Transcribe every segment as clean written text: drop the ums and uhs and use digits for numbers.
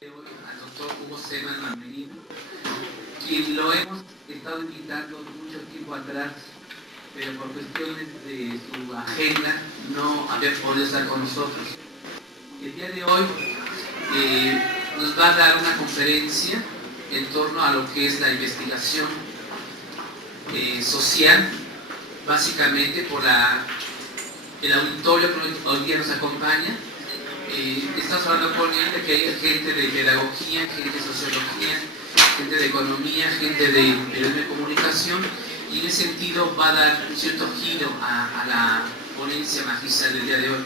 al doctor Hugo Semelman Merino, quien lo hemos estado invitando mucho tiempo atrás, pero por cuestiones de su agenda no había podido estar con nosotros. El día de hoy nos va a dar una conferencia en torno a lo que es la investigación social, básicamente por el auditorio que hoy día nos acompaña. Estamos hablando con él de que hay gente de pedagogía, gente de sociología, gente de economía, gente de periodismo de comunicación, y en ese sentido va a dar un cierto giro a la ponencia magistral del día de hoy.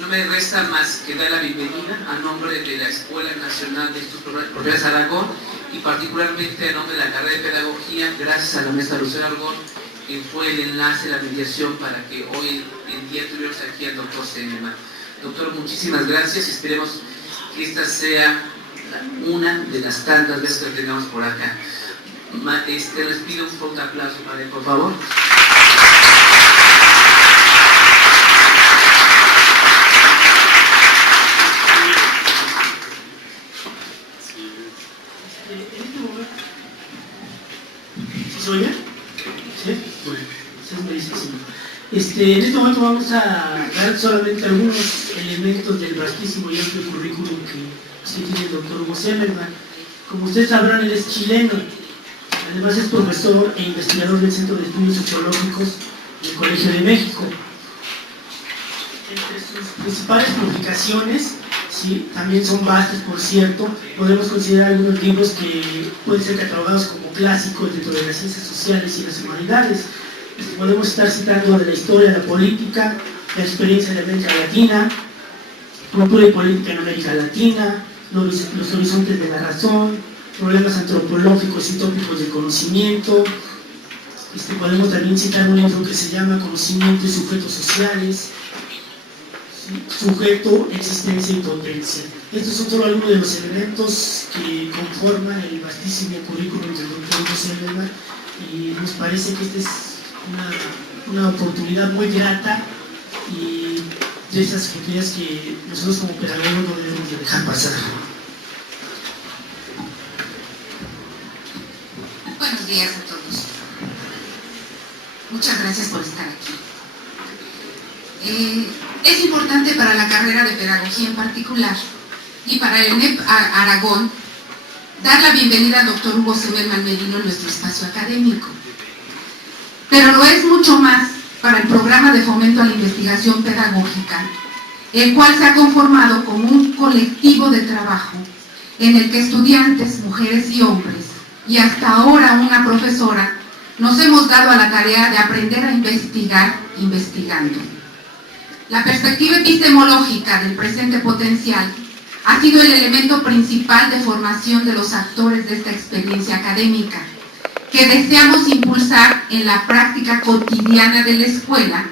No me resta más que dar la bienvenida a nombre de la Escuela Nacional de Estudios Profesionales Aragón y particularmente a nombre de la carrera de Pedagogía, gracias a la maestra Lucero Argón, que fue el enlace, la mediación para que hoy en día tuviéramos aquí al doctor Semelman. Doctor, muchísimas gracias y esperemos que esta sea una de las tantas veces que tengamos por acá. Les pido un fuerte aplauso para él, por favor. ¿Se oye? ¿Sí? En este momento vamos a dar solamente algunos elementos del vastísimo y amplio currículum que tiene el doctor Hugo Semelman. Como ustedes sabrán, él es chileno, además es profesor e investigador del Centro de Estudios Sociológicos del Colegio de México. Entre sus principales publicaciones, sí, también son vastas, por cierto, podemos considerar algunos libros que pueden ser catalogados como clásicos dentro de las ciencias sociales y las humanidades. Podemos estar citando de la historia, la política, la experiencia de América Latina, cultura y política en América Latina, los horizontes de la razón, problemas antropológicos y tópicos de conocimiento. Podemos también citar un libro que se llama Conocimiento y sujetos sociales, ¿sí? Sujeto, existencia y potencia. Estos son solo algunos de los elementos que conforman el vastísimo currículum del doctor Hugo Semelman, y nos parece que esta es una oportunidad muy grata y de esas oportunidades que nosotros como pedagogos no debemos de dejar pasar. Buenos días a todos. Muchas gracias por estar aquí. Es importante para la carrera de pedagogía en particular y para el ENEP Aragón dar la bienvenida al doctor Hugo Semelman Merino en nuestro espacio académico. Pero lo es mucho más para el programa de fomento a la investigación pedagógica, el cual se ha conformado como un colectivo de trabajo en el que estudiantes, mujeres y hombres, y hasta ahora una profesora, nos hemos dado a la tarea de aprender a investigar investigando. La perspectiva epistemológica del presente potencial ha sido el elemento principal de formación de los actores de esta experiencia académica, que deseamos impulsar en la práctica cotidiana de la escuela,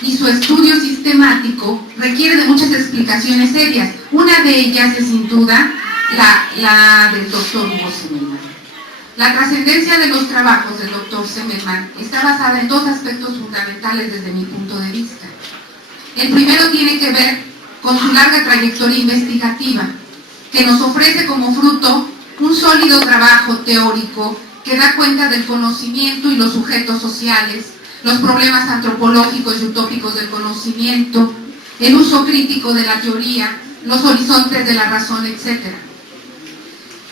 y su estudio sistemático requiere de muchas explicaciones serias. Una de ellas es sin duda la del doctor Hugo Semelman. La trascendencia de los trabajos del doctor Semelman está basada en dos aspectos fundamentales desde mi punto de vista. El primero tiene que ver con su larga trayectoria investigativa, que nos ofrece como fruto un sólido trabajo teórico que da cuenta del conocimiento y los sujetos sociales, los problemas antropológicos y utópicos del conocimiento, el uso crítico de la teoría, los horizontes de la razón, etc.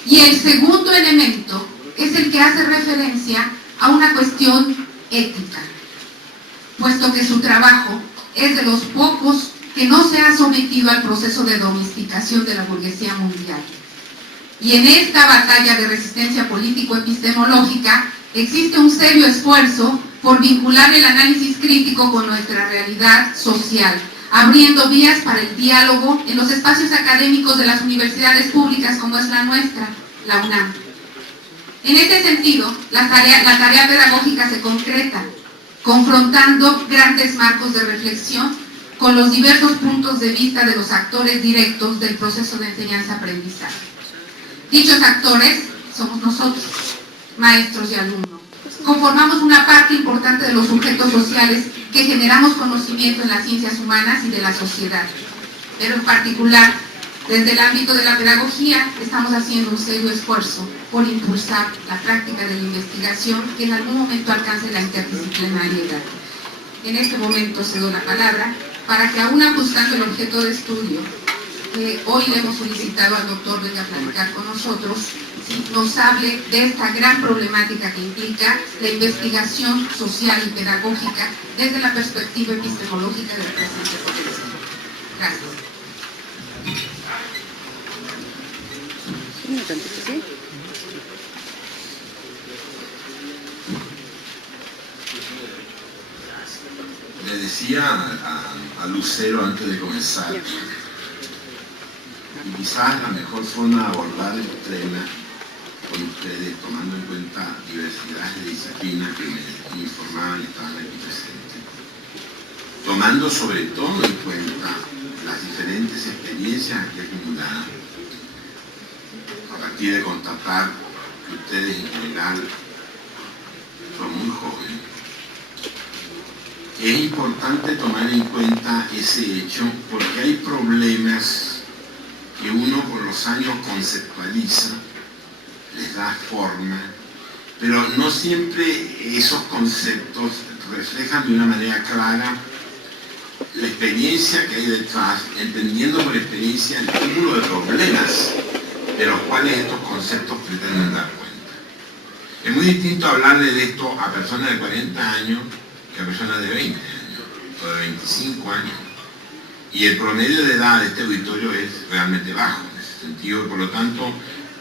Y el segundo elemento es el que hace referencia a una cuestión ética, puesto que su trabajo es de los pocos que no se ha sometido al proceso de domesticación de la burguesía mundial. Y en esta batalla de resistencia político-epistemológica existe un serio esfuerzo por vincular el análisis crítico con nuestra realidad social, abriendo vías para el diálogo en los espacios académicos de las universidades públicas como es la nuestra, la UNAM. En este sentido, la tarea pedagógica se concreta, confrontando grandes marcos de reflexión con los diversos puntos de vista de los actores directos del proceso de enseñanza-aprendizaje. Dichos actores somos nosotros, maestros y alumnos. Conformamos una parte importante de los sujetos sociales que generamos conocimiento en las ciencias humanas y de la sociedad. Pero en particular, Desde el ámbito de la pedagogía estamos haciendo un serio esfuerzo por impulsar la práctica de la investigación que en algún momento alcance la interdisciplinariedad. En este momento cedo la palabra para que, aún ajustando el objeto de estudio, que hoy le hemos solicitado al doctor venga a platicar con nosotros, nos hable de esta gran problemática que implica la investigación social y pedagógica desde la perspectiva epistemológica del presente potencial. Gracias. Le decía a Lucero antes de comenzar, y quizás la mejor forma de abordar el tema con ustedes, tomando en cuenta diversidad de disciplinas que me informaban y estaban aquí presentes, tomando sobre todo en cuenta las diferentes experiencias aquí acumuladas, a partir de constatar que ustedes en general son muy jóvenes. Es importante tomar en cuenta ese hecho porque hay problemas que uno con los años conceptualiza, les da forma, pero no siempre esos conceptos reflejan de una manera clara la experiencia que hay detrás, entendiendo por experiencia el cúmulo de problemas de los cuales estos conceptos pretenden dar cuenta. Es muy distinto hablarle de esto a personas de 40 años que a personas de 20 años o de 25 años. Y el promedio de edad de este auditorio es realmente bajo en ese sentido, y por lo tanto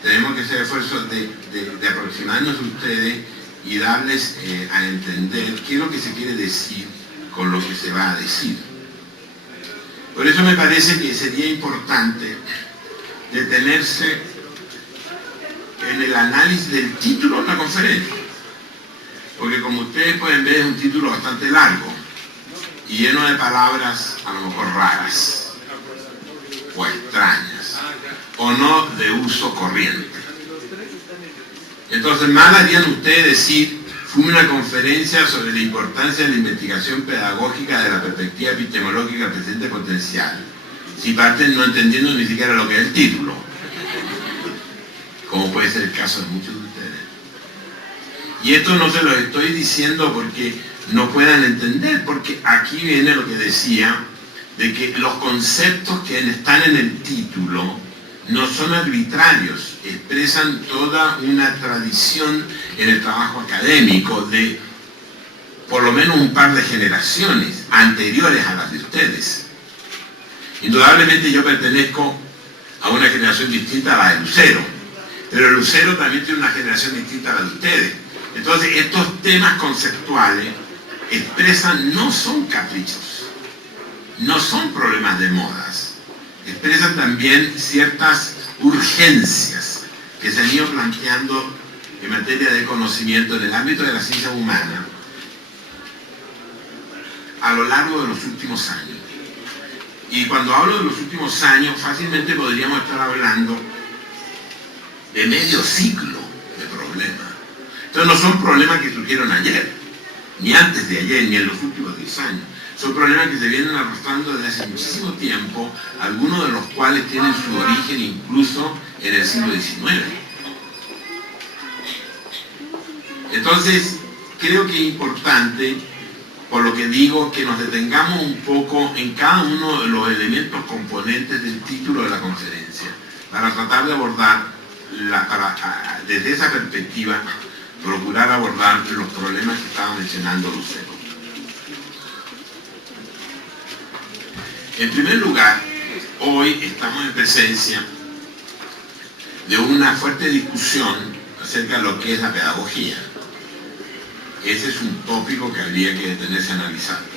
tenemos que hacer esfuerzos de aproximarnos a ustedes y darles a entender qué es lo que se quiere decir con lo que se va a decir. Por eso me parece que sería importante detenerse en el análisis del título de la conferencia, porque como ustedes pueden ver es un título bastante largo y lleno de palabras a lo mejor raras o extrañas o no de uso corriente. Entonces mal harían ustedes decir: fue una conferencia sobre la importancia de la investigación pedagógica de la perspectiva epistemológica del presente potencial, si parten no entendiendo ni siquiera lo que es el título, como puede ser el caso de muchos de ustedes. Y esto no se lo estoy diciendo porque no puedan entender, porque aquí viene lo que decía, de que los conceptos que están en el título no son arbitrarios, expresan toda una tradición en el trabajo académico de por lo menos un par de generaciones anteriores a las de ustedes. Indudablemente yo pertenezco a una generación distinta a la de Lucero, pero Lucero también tiene una generación distinta a la de ustedes. Entonces estos temas conceptuales expresan, no son caprichos, no son problemas de modas, expresan también ciertas urgencias que se han ido planteando en materia de conocimiento en el ámbito de la ciencia humana a lo largo de los últimos años. Y cuando hablo de los últimos años, fácilmente podríamos estar hablando de medio ciclo de problemas. Entonces no son problemas que surgieron ayer, ni antes de ayer, ni en los últimos 10 años. Son problemas que se vienen arrastrando desde hace muchísimo tiempo, algunos de los cuales tienen su origen incluso en el siglo XIX. Entonces, creo que es importante, por lo que digo, que nos detengamos un poco en cada uno de los elementos componentes del título de la conferencia, para tratar de abordar, desde esa perspectiva, procurar abordar los problemas que estaba mencionando Lucero. En primer lugar, hoy estamos en presencia de una fuerte discusión acerca de lo que es la pedagogía. Ese es un tópico que habría que detenerse a analizarlo.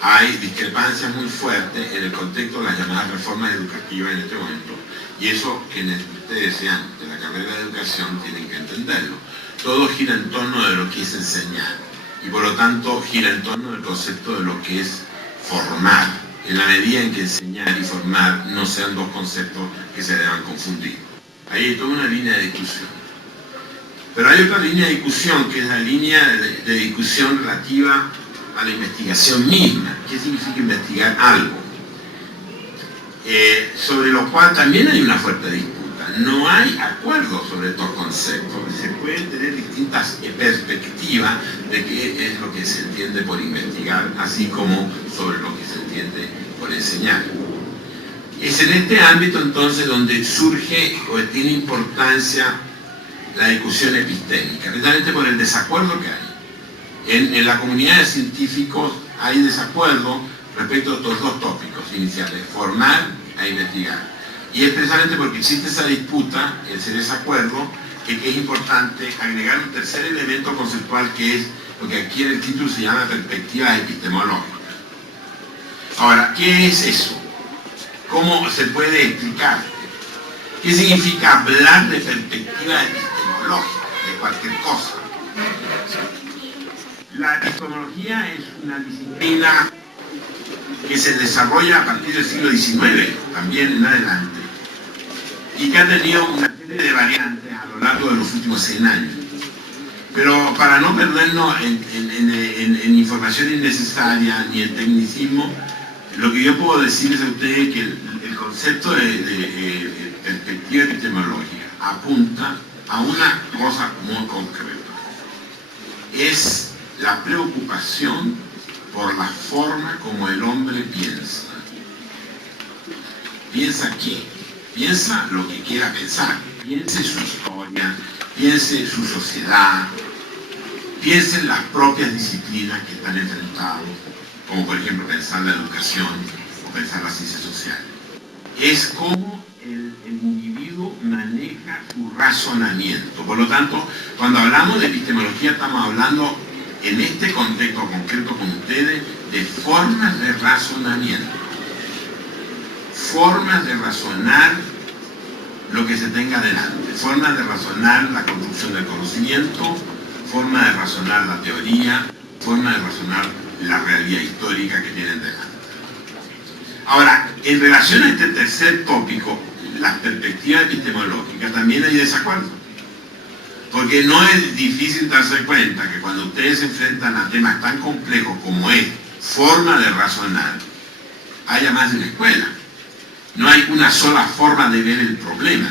Hay discrepancias muy fuertes en el contexto de las llamadas reformas educativas en este momento, y eso quienes ustedes sean de la carrera de educación tienen que entenderlo. Todo gira en torno de lo que es enseñar, y por lo tanto gira en torno del concepto de lo que es formar, en la medida en que enseñar y formar no sean dos conceptos que se deban confundir. Ahí hay toda una línea de discusión. Pero hay otra línea de discusión, que es la línea de discusión relativa a la investigación misma. ¿Qué significa investigar algo? sobre lo cual también hay una fuerte disputa. No hay acuerdo sobre estos conceptos. Se pueden tener distintas perspectivas de qué es lo que se entiende por investigar, así como sobre lo que se entiende por enseñar. Es en este ámbito entonces donde surge o tiene importancia la discusión epistémica, precisamente por el desacuerdo que hay. En la comunidad de científicos hay desacuerdo respecto a estos dos tópicos iniciales, formar e investigar. Y es precisamente porque existe esa disputa, ese desacuerdo, que es importante agregar un tercer elemento conceptual, que es lo que aquí en el título se llama perspectivas epistemológicas. Ahora, ¿qué es eso? ¿Cómo se puede explicar? ¿Qué significa hablar de perspectiva epistemológica, de cualquier cosa? La epistemología es una disciplina que se desarrolla a partir del siglo XIX, también en adelante, y que ha tenido una serie de variantes a lo largo de los últimos 100 años. Pero para no perdernos en información innecesaria ni en tecnicismo, lo que yo puedo decirles a ustedes es que el concepto de perspectiva epistemológica apunta a una cosa muy concreta. Es la preocupación por la forma como el hombre piensa. ¿Piensa qué? Piensa lo que quiera pensar. Piense su historia, piense su sociedad, piense en las propias disciplinas que están enfrentados, como por ejemplo pensar la educación o pensar la ciencia social. Es como el individuo maneja su razonamiento. Por lo tanto, cuando hablamos de epistemología estamos hablando en este contexto concreto con ustedes de formas de razonamiento. Formas de razonar lo que se tenga delante. Formas de razonar la construcción del conocimiento, formas de razonar la teoría, formas de razonar la realidad histórica que tienen delante. Ahora, en relación a este tercer tópico, las perspectivas epistemológicas, también hay desacuerdo. Porque no es difícil darse cuenta que cuando ustedes se enfrentan a temas tan complejos como es forma de razonar, haya más de una escuela. No hay una sola forma de ver el problema.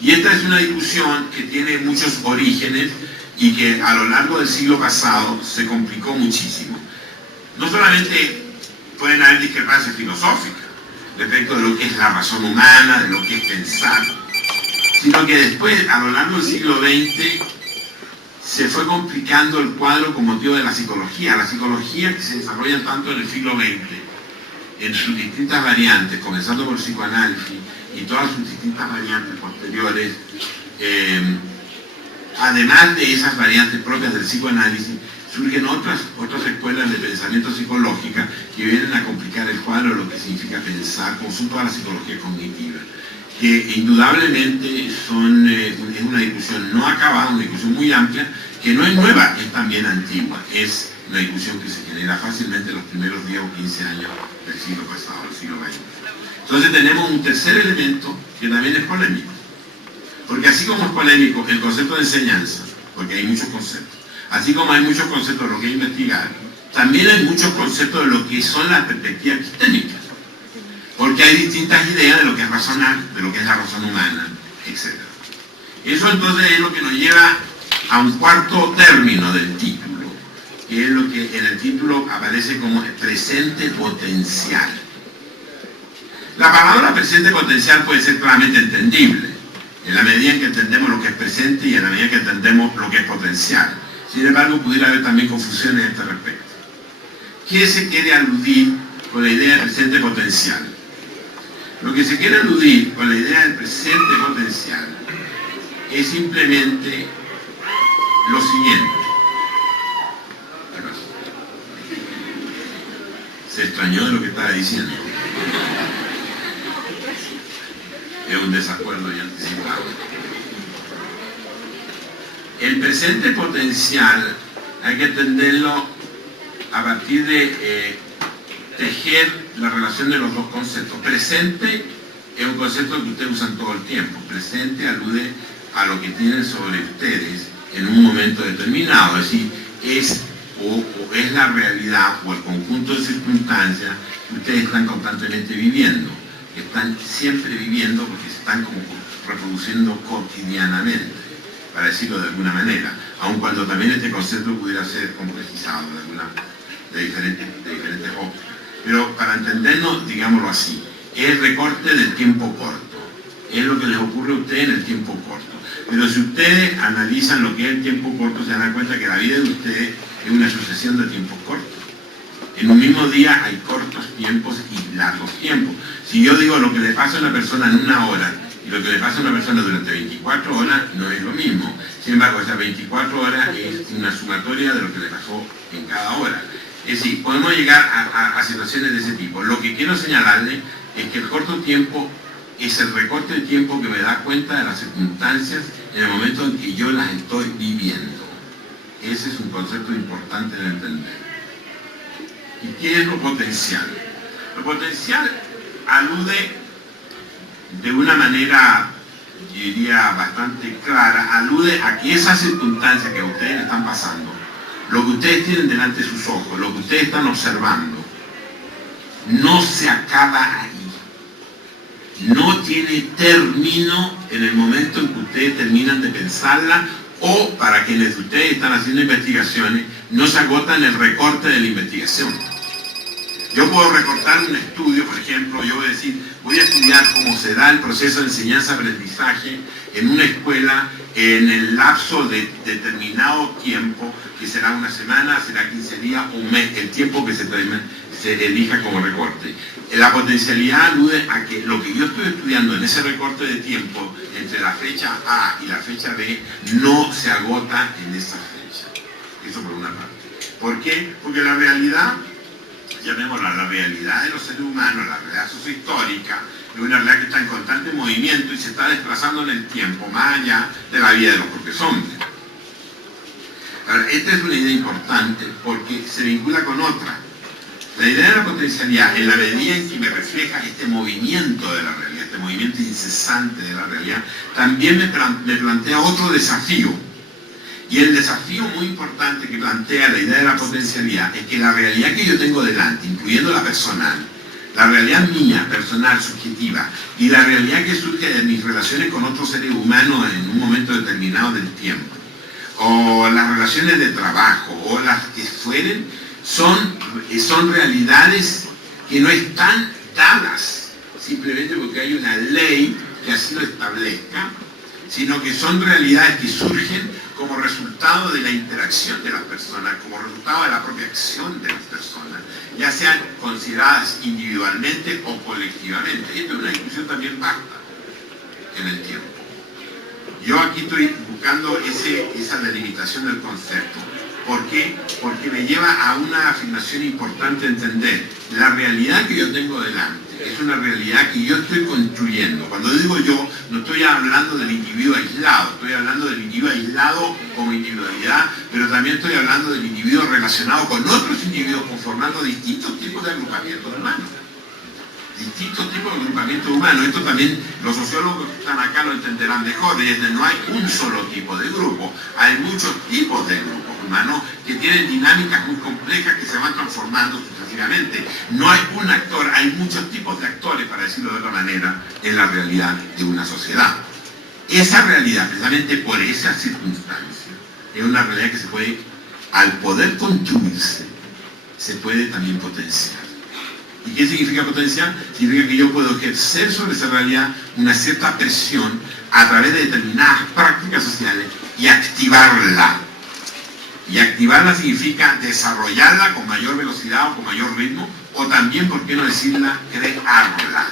Y esta es una discusión que tiene muchos orígenes y que a lo largo del siglo pasado se complicó muchísimo. No solamente pueden haber discrepancias filosóficas respecto de lo que es la razón humana, de lo que es pensar, sino que después, a lo largo del siglo XX, se fue complicando el cuadro con motivo de la psicología. La psicología que se desarrolla tanto en el siglo XX, en sus distintas variantes, comenzando por el psicoanálisis y todas sus distintas variantes posteriores, además de esas variantes propias del psicoanálisis, surgen otras escuelas de pensamiento psicológica que vienen a complicar el cuadro de lo que significa pensar, como son toda la psicología cognitiva, que indudablemente es una discusión no acabada, una discusión muy amplia, que no es nueva, es también antigua, es una discusión que se genera fácilmente en los primeros 10 o 15 años del siglo pasado, del siglo XX. Entonces tenemos un tercer elemento que también es polémico, porque así como es polémico el concepto de enseñanza, porque hay muchos conceptos, así como hay muchos conceptos de lo que es investigar, también hay muchos conceptos de lo que son las perspectivas epistémicas, porque hay distintas ideas de lo que es razonar, de lo que es la razón humana, etc. Eso entonces es lo que nos lleva a un cuarto término del título, que es lo que en el título aparece como presente potencial. La palabra presente potencial puede ser claramente entendible, en la medida en que entendemos lo que es presente y en la medida en que entendemos lo que es potencial. Sin embargo, pudiera haber también confusiones a este respecto. ¿Qué se quiere aludir con la idea de presente potencial? Lo que se quiere aludir con la idea del presente potencial es simplemente lo siguiente. Se extrañó de lo que estaba diciendo. Es un desacuerdo ya anticipado. El presente potencial hay que entenderlo a partir de tejer la relación de los dos conceptos. Presente es un concepto que ustedes usan todo el tiempo. Presente alude a lo que tienen sobre ustedes en un momento determinado, es decir, es la realidad o el conjunto de circunstancias que ustedes están constantemente viviendo. están siempre viviendo porque se están como reproduciendo cotidianamente, para decirlo de alguna manera, aun cuando también este concepto pudiera ser complejizado de diferentes ópticas. Pero para entendernos, digámoslo así, es el recorte del tiempo corto, es lo que les ocurre a ustedes en el tiempo corto. Pero si ustedes analizan lo que es el tiempo corto, se dan cuenta que la vida de ustedes es una sucesión de tiempos cortos. En un mismo día hay cortos tiempos y largos tiempos. Si yo digo lo que le pasa a una persona en una hora y lo que le pasa a una persona durante 24 horas, no es lo mismo. Sin embargo, esas 24 horas es una sumatoria de lo que le pasó en cada hora. Es decir, podemos llegar a situaciones de ese tipo. Lo que quiero señalarle es que el corto tiempo es el recorte de tiempo que me da cuenta de las circunstancias en el momento en que yo las estoy viviendo. Ese es un concepto importante de entender. ¿Y qué es lo potencial? Lo potencial alude de una manera, yo diría, bastante clara, alude a que esas circunstancias que a ustedes están pasando, lo que ustedes tienen delante de sus ojos, lo que ustedes están observando, no se acaba ahí. No tiene término en el momento en que ustedes terminan de pensarla, o para quienes ustedes están haciendo investigaciones, no se agota en el recorte de la investigación. Yo puedo recortar un estudio, por ejemplo, yo voy a decir, voy a estudiar cómo se da el proceso de enseñanza-aprendizaje en una escuela en el lapso de determinado tiempo, que será una semana, será 15 días o un mes, el tiempo que se elija como recorte. La potencialidad alude a que lo que yo estoy estudiando en ese recorte de tiempo entre la fecha A y la fecha B no se agota en esa fecha. Eso por una parte. ¿Por qué? Porque la realidad, llamémosla la realidad de los seres humanos, la realidad sociohistórica, es una realidad que está en constante movimiento y se está desplazando en el tiempo, más allá de la vida de los propios hombres. Ahora, esta es una idea importante porque se vincula con otra. La idea de la potencialidad, en la medida en que me refleja este movimiento de la realidad, este movimiento incesante de la realidad, también me plantea otro desafío. Y el desafío muy importante que plantea la idea de la potencialidad es que la realidad que yo tengo delante, incluyendo la personal, la realidad mía, personal, subjetiva, y la realidad que surge de mis relaciones con otros seres humanos en un momento determinado del tiempo, o las relaciones de trabajo, o las que fueren, son realidades que no están dadas simplemente porque hay una ley que así lo establezca, sino que son realidades que surgen como resultado de la interacción de las personas, como resultado de la propia acción de las personas, ya sean consideradas individualmente o colectivamente. Esto es una discusión también vasta en el tiempo. Yo aquí estoy buscando esa delimitación del concepto. ¿Por qué? Porque me lleva a una afirmación importante entender. La realidad que yo tengo delante es una realidad que yo estoy construyendo. Cuando digo yo, no estoy hablando del individuo aislado, estoy hablando del individuo aislado como individualidad, pero también estoy hablando del individuo relacionado con otros individuos conformando distintos tipos de agrupamientos humanos. Distintos tipos de agrupamientos humanos. Esto también los sociólogos que están acá lo entenderán mejor. No hay un solo tipo de grupo, hay muchos tipos de grupos humanos que tienen dinámicas muy complejas que se van transformando sucesivamente. No hay un actor, hay muchos tipos de actores, para decirlo de otra manera, en la realidad de una sociedad. Esa realidad, precisamente por esas circunstancias, es una realidad que se puede, al poder construirse, se puede también potenciar. ¿Y qué significa potenciar? Significa que yo puedo ejercer sobre esa realidad una cierta presión a través de determinadas prácticas sociales y activarla. Y activarla significa desarrollarla con mayor velocidad o con mayor ritmo, o también, ¿por qué no decirla?, crearla.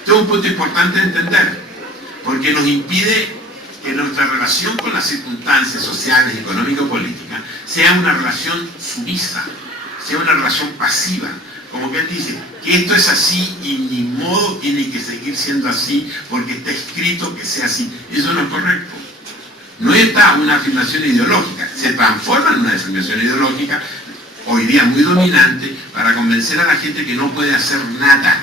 Este es un punto importante de entender, porque nos impide que nuestra relación con las circunstancias sociales, económico-políticas, sea una relación sumisa, sea una relación pasiva. Como que él dice, que esto es así y ni modo tiene que seguir siendo así porque está escrito que sea así. Eso no es correcto. No está una afirmación ideológica, se transforma en una afirmación ideológica, hoy día muy dominante, para convencer a la gente que no puede hacer nada.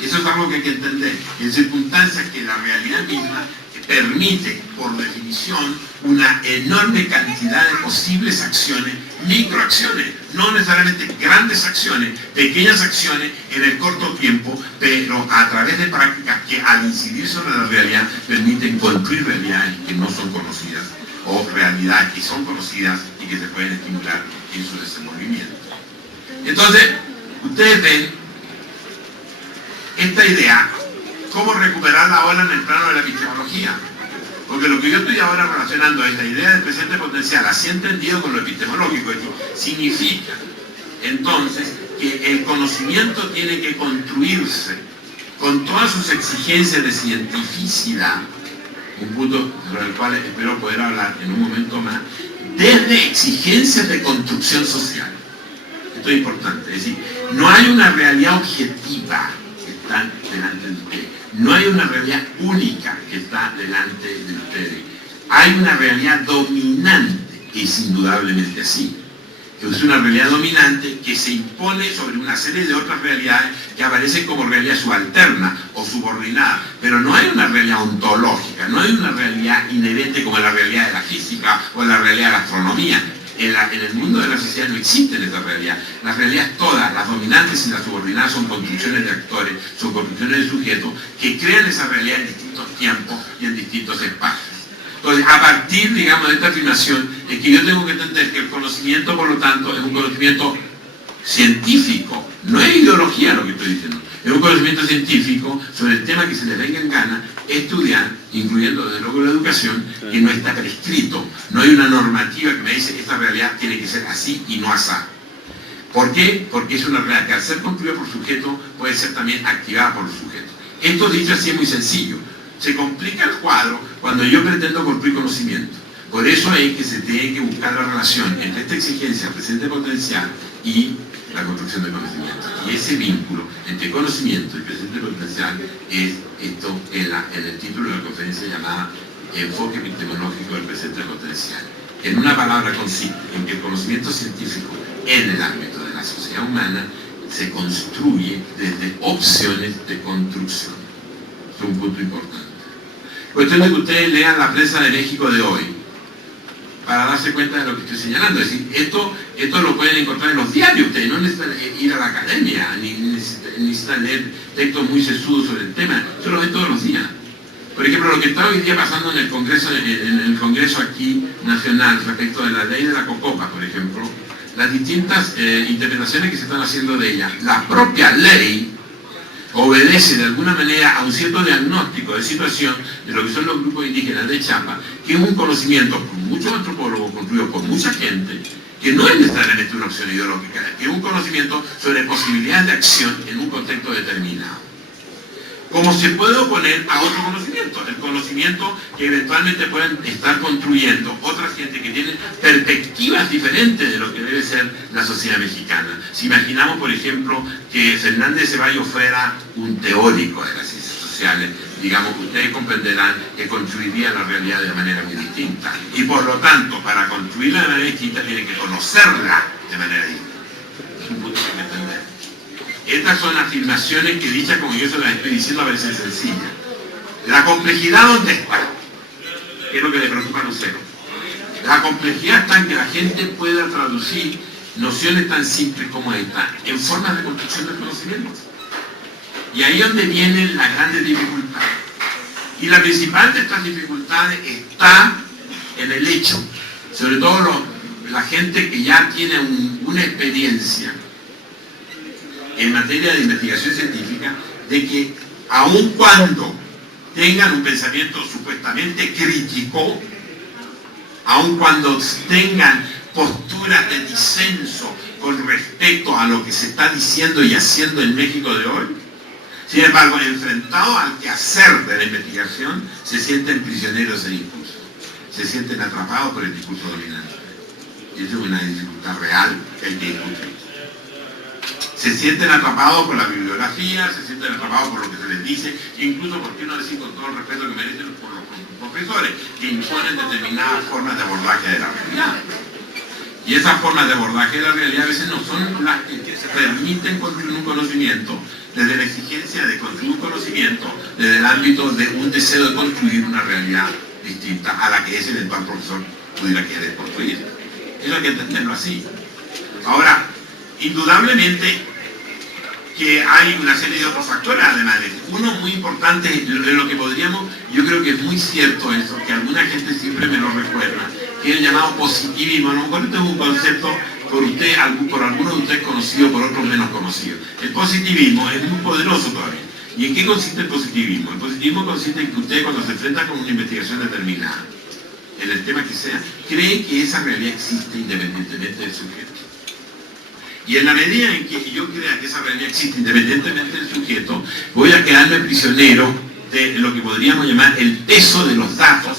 Eso es algo que hay que entender. En circunstancias que la realidad misma permite, por definición, una enorme cantidad de posibles acciones, microacciones, no necesariamente grandes acciones, pequeñas acciones en el corto tiempo, pero a través de prácticas que al incidir sobre la realidad permiten construir realidades que no son conocidas o realidades que son conocidas y que se pueden estimular en su desenvolvimiento. Entonces, ustedes ven esta idea, cómo recuperar la ola en el plano de la epistemología. Porque lo que yo estoy ahora relacionando es la idea del presente potencial, así entendido con lo epistemológico, significa entonces que el conocimiento tiene que construirse con todas sus exigencias de cientificidad, un punto sobre el cual espero poder hablar en un momento más, desde exigencias de construcción social. Esto es importante, es decir, no hay una realidad objetiva que está delante de ustedes. No hay una realidad única que está delante de ustedes. Hay una realidad dominante, que es indudablemente así. Que es una realidad dominante que se impone sobre una serie de otras realidades que aparecen como realidad subalterna o subordinada. Pero no hay una realidad ontológica, no hay una realidad inherente como la realidad de la física o la realidad de la astronomía. En el mundo de la sociedad no existen esa realidad. Las realidades todas, las dominantes y las subordinadas, son construcciones de actores, son construcciones de sujetos que crean esa realidad en distintos tiempos y en distintos espacios. Entonces, a partir, digamos, de esta afirmación, es que yo tengo que entender que el conocimiento, por lo tanto, es un conocimiento científico, no es ideología lo que estoy diciendo, es un conocimiento científico sobre el tema que se les venga en gana estudiar, incluyendo desde luego la educación, que no está prescrito, no hay una normativa que me dice que esta realidad tiene que ser así y no asá. ¿Por qué? Porque es una realidad que al ser construida por sujeto puede ser también activada por los sujetos. Esto dicho así es muy sencillo. Se complica el cuadro cuando yo pretendo construir conocimiento. Por eso es que se tiene que buscar la relación entre esta exigencia presente potencial y la construcción de conocimiento. Y ese vínculo entre conocimiento y presente potencial es esto en el título de la conferencia llamada Enfoque epistemológico del presente potencial. En una palabra consiste en que el conocimiento científico en el ámbito de la sociedad humana se construye desde opciones de construcción. Es un punto importante. Cuestión de que ustedes lean la prensa de México de hoy para darse cuenta de lo que estoy señalando. Es decir, esto lo pueden encontrar en los diarios. Ustedes no necesitan ir a la academia, ni necesitan leer textos muy sesudos sobre el tema. Eso lo ven todos los días. Por ejemplo, lo que está hoy día pasando en el Congreso aquí nacional respecto de la ley de la Cocopa, por ejemplo, las distintas interpretaciones que se están haciendo de ella. La propia ley obedece de alguna manera a un cierto diagnóstico de situación de lo que son los grupos indígenas de Chiapas, que es un conocimiento por muchos antropólogos, construido por mucha gente, que no es necesariamente una opción ideológica, que es un conocimiento sobre posibilidades de acción en un contexto determinado. Como se puede oponer a otro conocimiento, el conocimiento que eventualmente pueden estar construyendo otra gente que tiene perspectivas diferentes de lo que debe ser la sociedad mexicana. Si imaginamos, por ejemplo, que Fernández Ceballos fuera un teórico de las ciencias sociales, digamos que ustedes comprenderán que construiría la realidad de manera muy distinta. Y por lo tanto, para construirla de manera distinta, tiene que conocerla de manera distinta. Es un punto que hay que entender. Estas son afirmaciones que dichas como yo se las estoy diciendo a veces sencillas. La complejidad, ¿dónde está? ¿Qué es lo que le preocupa a Lucero? La complejidad está en que la gente pueda traducir nociones tan simples como esta en formas de construcción del conocimiento. Y ahí es donde vienen las grandes dificultades. Y la principal de estas dificultades está en el hecho, sobre todo la gente que ya tiene una experiencia en materia de investigación científica, de que aun cuando tengan un pensamiento supuestamente crítico, aun cuando tengan posturas de disenso con respecto a lo que se está diciendo y haciendo en México de hoy, sin embargo, enfrentados al quehacer de la investigación, se sienten prisioneros del discurso, se sienten atrapados por el discurso dominante. Y eso es una dificultad real que hay que discutir. Se sienten atrapados por la bibliografía, se sienten atrapados por lo que se les dice, e incluso, por qué no decir con todo el respeto que merecen, por los profesores, que imponen determinadas formas de abordaje de la realidad. Y esas formas de abordaje de la realidad a veces no son las que se permiten construir un conocimiento desde la exigencia de construir un conocimiento, desde el ámbito de un deseo de construir una realidad distinta a la que ese eventual profesor pudiera querer construir. Eso hay que entenderlo así. Ahora, indudablemente que hay una serie de otros factores, además de uno muy importante, en lo que podríamos, yo creo que es muy cierto eso, que alguna gente siempre me lo recuerda, que es el llamado positivismo. A lo mejor este es un concepto por algunos de ustedes conocido, por otros menos conocido. El positivismo es muy poderoso todavía. ¿Y en qué consiste el positivismo? El positivismo consiste en que usted, cuando se enfrenta con una investigación determinada, en el tema que sea, cree que esa realidad existe independientemente del sujeto. Y en la medida en que yo crea que esa realidad existe independientemente del sujeto, voy a quedarme prisionero de lo que podríamos llamar el peso de los datos,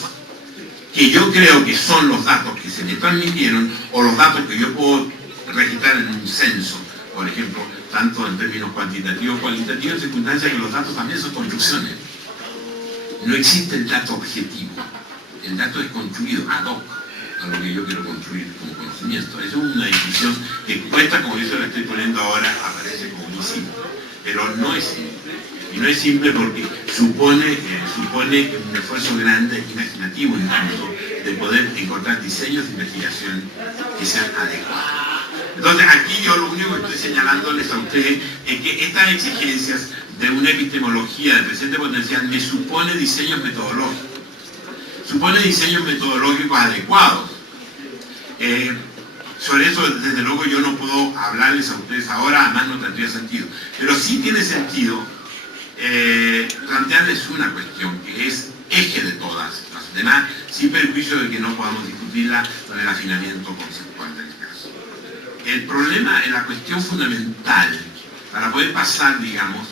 que yo creo que son los datos que se me transmitieron, o los datos que yo puedo registrar en un censo, por ejemplo, tanto en términos cuantitativos, cualitativos, en circunstancias que los datos también son construcciones. No existe el dato objetivo. El dato es construido ad hoc a lo que yo quiero construir como conocimiento. Eso es una discusión que cuesta, como yo se lo estoy poniendo ahora, aparece como muy simple. Pero no es simple. Y no es simple porque supone un esfuerzo grande, imaginativo incluso, de poder encontrar diseños de investigación que sean adecuados. Entonces aquí yo lo único que estoy señalándoles a ustedes es que estas exigencias de una epistemología de presente potencial me supone diseños metodológicos. Supone diseños metodológicos adecuados. Sobre eso, desde luego, yo no puedo hablarles a ustedes ahora, además no tendría sentido. Pero sí tiene sentido plantearles una cuestión que es eje de todas las demás, sin perjuicio de que no podamos discutirla con el afinamiento conceptual del caso. El problema, la cuestión fundamental, para poder pasar, digamos,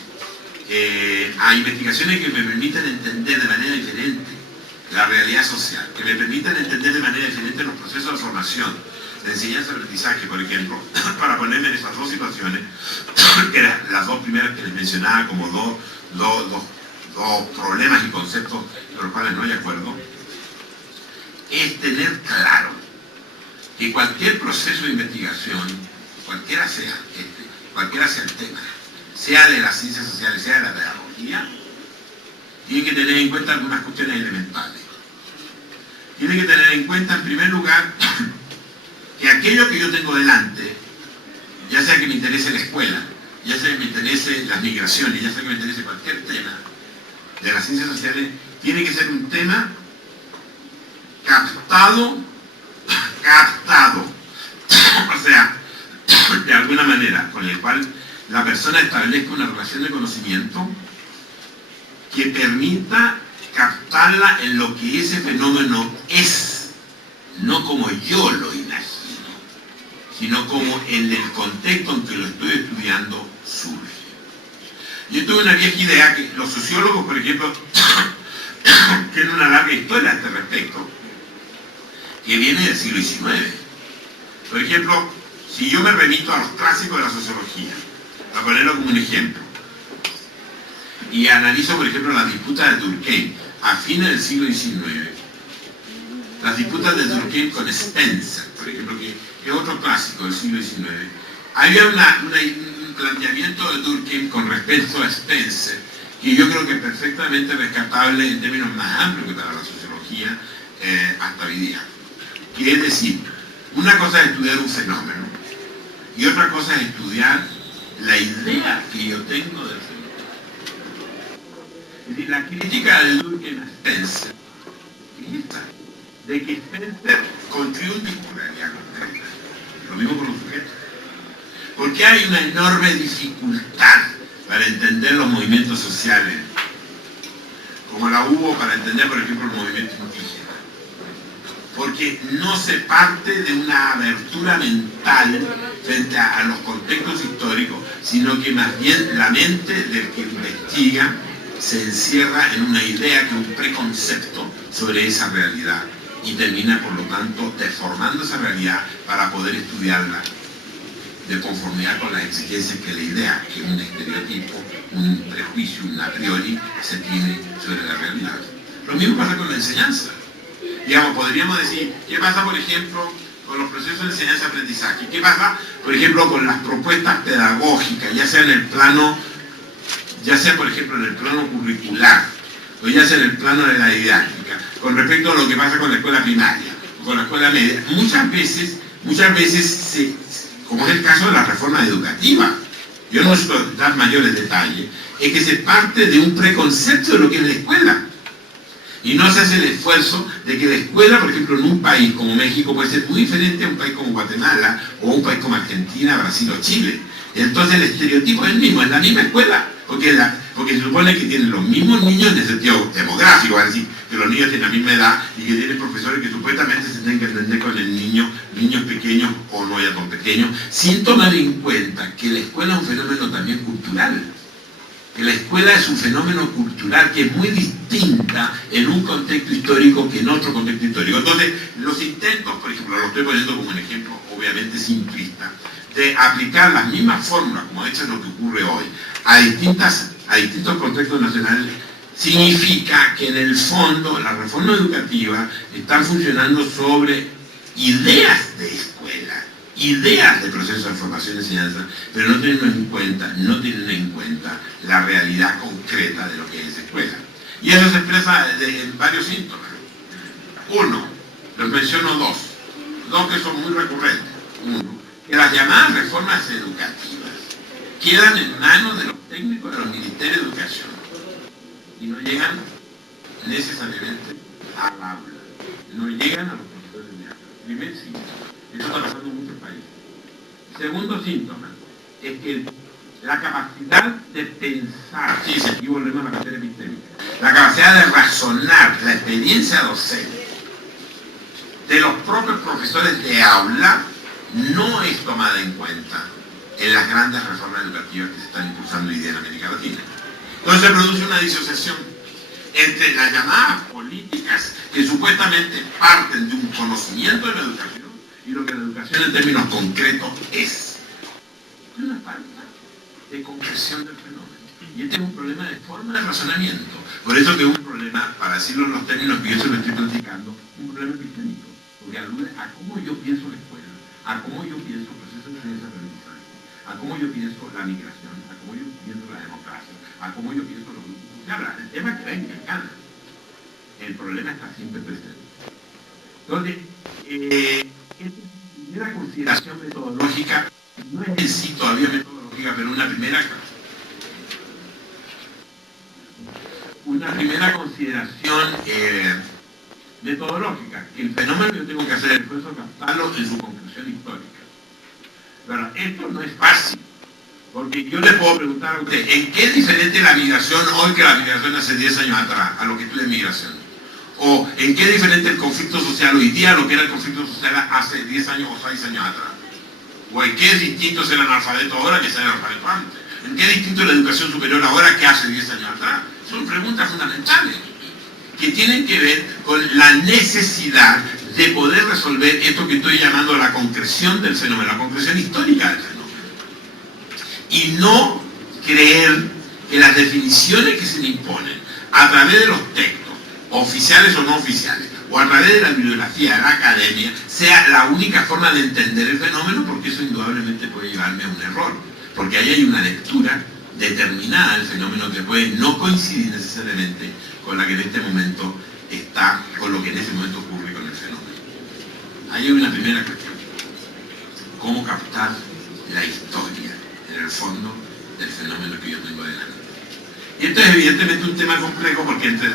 a investigaciones que me permitan entender de manera diferente la realidad social, que me permitan entender de manera diferente los procesos de formación, de enseñanza-aprendizaje, por ejemplo, para ponerme en esas dos situaciones, que eran las dos primeras que les mencionaba como dos problemas y conceptos de los cuales no hay acuerdo, es tener claro que cualquier proceso de investigación, cualquiera sea el tema, sea de las ciencias sociales, sea de la pedagogía, tiene que tener en cuenta algunas cuestiones elementales. Tiene que tener en cuenta, en primer lugar, que aquello que yo tengo delante, ya sea que me interese la escuela, ya sea que me interese las migraciones, ya sea que me interese cualquier tema de las ciencias sociales, tiene que ser un tema captado, o sea, de alguna manera, con el cual la persona establezca una relación de conocimiento que permita captarla en lo que ese fenómeno es, no como yo lo imagino, sino como en el contexto en que lo estoy estudiando surge. Yo tuve una vieja idea que los sociólogos, por ejemplo, tienen una larga historia a este respecto, que viene del siglo XIX. Por ejemplo, si yo me remito a los clásicos de la sociología, para ponerlo como un ejemplo, y analizo, por ejemplo, las disputas de Durkheim a fines del siglo XIX, las disputas de Durkheim con Spencer, por ejemplo, que es otro clásico del siglo XIX, había un planteamiento de Durkheim con respecto a Spencer, que yo creo que es perfectamente rescatable en términos más amplios que para la sociología hasta hoy día. Que es decir, una cosa es estudiar un fenómeno y otra cosa es estudiar la idea que yo tengo del fenómeno. Es decir, la crítica de Durkheim a Spencer es esta, de que Spencer construyó un discurso de realidad concreta. Lo mismo con los sujetos. Porque hay una enorme dificultad para entender los movimientos sociales, como la hubo para entender, por ejemplo, el movimiento indígena. Porque no se parte de una abertura mental frente a los contextos históricos, sino que más bien la mente del que investiga se encierra en una idea, que es un preconcepto sobre esa realidad, y termina, por lo tanto, deformando esa realidad para poder estudiarla de conformidad con las exigencias que la idea, que es un estereotipo, un prejuicio, un a priori, se tiene sobre la realidad. Lo mismo pasa con la enseñanza. Digamos, podríamos decir, ¿qué pasa, por ejemplo, con los procesos de enseñanza-aprendizaje? ¿Qué pasa, por ejemplo, con las propuestas pedagógicas, ya sea en el plano ya sea por ejemplo en el plano curricular, o ya sea en el plano de la didáctica, con respecto a lo que pasa con la escuela primaria, o con la escuela media, muchas veces como es el caso de la reforma educativa, yo no necesito dar mayores detalles, es que se parte de un preconcepto de lo que es la escuela. Y no se hace el esfuerzo de que la escuela, por ejemplo, en un país como México puede ser muy diferente a un país como Guatemala o un país como Argentina, Brasil o Chile. Entonces el estereotipo es el mismo, es la misma escuela, porque se supone que tienen los mismos niños en el sentido demográfico, es decir, que los niños tienen la misma edad y que tienen profesores que supuestamente se tienen que entender con el niños pequeños o no ya tan pequeños, sin tomar en cuenta que la escuela es un fenómeno también cultural. Que la escuela es un fenómeno cultural que es muy distinta en un contexto histórico que en otro contexto histórico. Entonces, los intentos, por ejemplo, lo estoy poniendo como un ejemplo obviamente simplista, de aplicar las mismas fórmulas, como de hecho es lo que ocurre hoy, a distintos contextos nacionales, significa que en el fondo la reforma educativa está funcionando sobre ideas de escuela, ideas de proceso de formación y enseñanza, pero no tienen en cuenta la realidad concreta de lo que es escuela. Y eso se expresa en varios síntomas. Uno, los menciono dos que son muy recurrentes. Uno, que las llamadas reformas educativas quedan en manos de los técnicos de los ministerios de educación y no llegan necesariamente al aula, no llegan a los profesores de aula. Primer síntoma. Eso está pasando en muchos países. Segundo síntoma es que la capacidad de pensar, sí, aquí volvemos a la materia epistémica, la capacidad de razonar, la experiencia docente de los propios profesores de aula no es tomada en cuenta en las grandes reformas educativas que se están impulsando hoy día en América Latina. Entonces se produce una disociación entre las llamadas políticas que supuestamente parten de un conocimiento de la educación y lo que la educación en términos concretos es. Una falta de concreción del fenómeno. Y este es un problema de forma de razonamiento. Por eso que es un problema, para decirlo en los términos que yo se lo estoy platicando, un problema epistémico, porque alude a cómo yo pienso la escuela, a cómo yo pienso el proceso de enseñanza-aprendizaje, a cómo yo pienso la migración, a cómo yo pienso la democracia, a cómo yo pienso los grupos sociales, el tema que va en Mexicana. El problema está siempre presente. Entonces, esta primera consideración metodológica no es en sí todavía metodológica, pero una primera consideración metodológica, que el fenómeno yo tengo que hacer el esfuerzo de captarlo en su conclusión histórica. Pero esto no es fácil, porque yo le puedo preguntar a usted, ¿en qué es diferente la migración hoy que la migración hace 10 años atrás, a lo que estudia migración? ¿O en qué es diferente el conflicto social hoy día a lo que era el conflicto social hace 10 años o 6 años atrás? ¿O en qué es distinto ser analfabeto ahora que ser analfabeto antes? ¿En qué es distinto la educación superior ahora que hace 10 años atrás? Son preguntas fundamentales que tienen que ver con la necesidad de poder resolver esto que estoy llamando la concreción del fenómeno, la concreción histórica del fenómeno. Y no creer que las definiciones que se le imponen a través de los textos, oficiales o no oficiales, o a través de la bibliografía, de la academia, sea la única forma de entender el fenómeno, porque eso indudablemente puede llevarme a un error, porque ahí hay una lectura determinada del fenómeno que puede no coincidir necesariamente con la que en este momento está, con lo que en ese momento ocurre con el fenómeno. Ahí hay una primera cuestión: cómo captar la historia, en el fondo, del fenómeno que yo tengo delante. Y esto es evidentemente un tema complejo, porque entre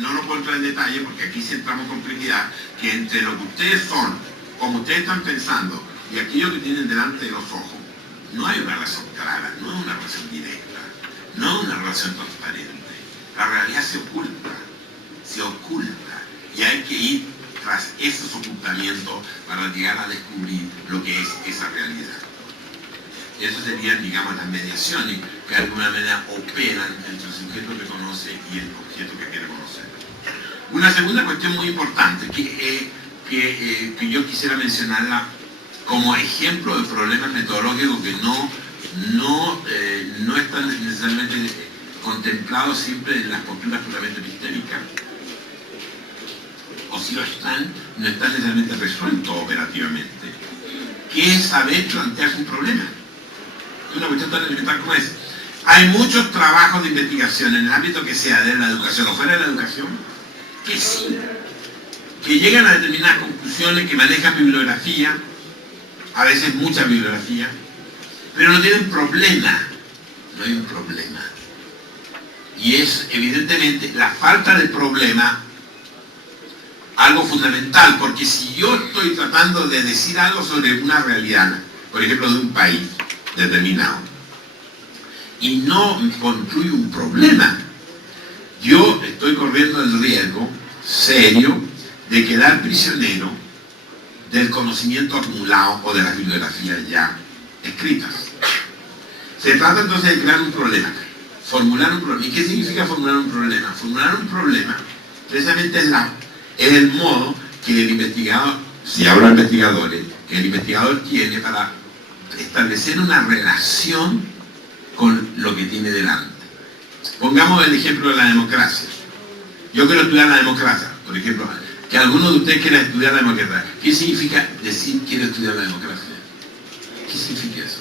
no lo puedo entrar en detalle, porque aquí sí entramos en complejidad, que entre lo que ustedes son, como ustedes están pensando, y aquello que tienen delante de los ojos, no hay una relación clara, no es una relación directa, no es una relación transparente. La realidad se oculta, y hay que ir tras esos ocultamientos para llegar a descubrir lo que es esa realidad. Eso serían, digamos, las mediaciones que de alguna manera operan entre el sujeto que conoce y el objeto que quiere conocer. Una segunda cuestión muy importante que yo quisiera mencionarla como ejemplo de problemas metodológicos que no están necesariamente contemplados siempre en las posturas puramente epistémicas, o si lo están, no están necesariamente resueltos operativamente, que es saber plantearse un problema. Una cuestión tan elemental como es: Hay muchos trabajos de investigación en el ámbito que sea de la educación o fuera de la educación, que sí, que llegan a determinadas conclusiones, que manejan bibliografía, a veces mucha bibliografía, pero no tienen problema, no hay un problema. Y es evidentemente la falta de problema algo fundamental, porque si yo estoy tratando de decir algo sobre una realidad, por ejemplo de un país determinado, y no construyo un problema, yo estoy corriendo el riesgo serio de quedar prisionero del conocimiento acumulado o de las bibliografías ya escritas. Se trata entonces de crear un problema, formular un problema. ¿Y qué significa formular un problema? Formular un problema precisamente es el modo que el investigador, si hablo de investigadores, que el investigador tiene para establecer una relación con lo que tiene delante. Pongamos el ejemplo de la democracia. Yo quiero estudiar la democracia, por ejemplo, que alguno de ustedes quiera estudiar la democracia. ¿Qué significa decir quiero estudiar la democracia? ¿Qué significa eso?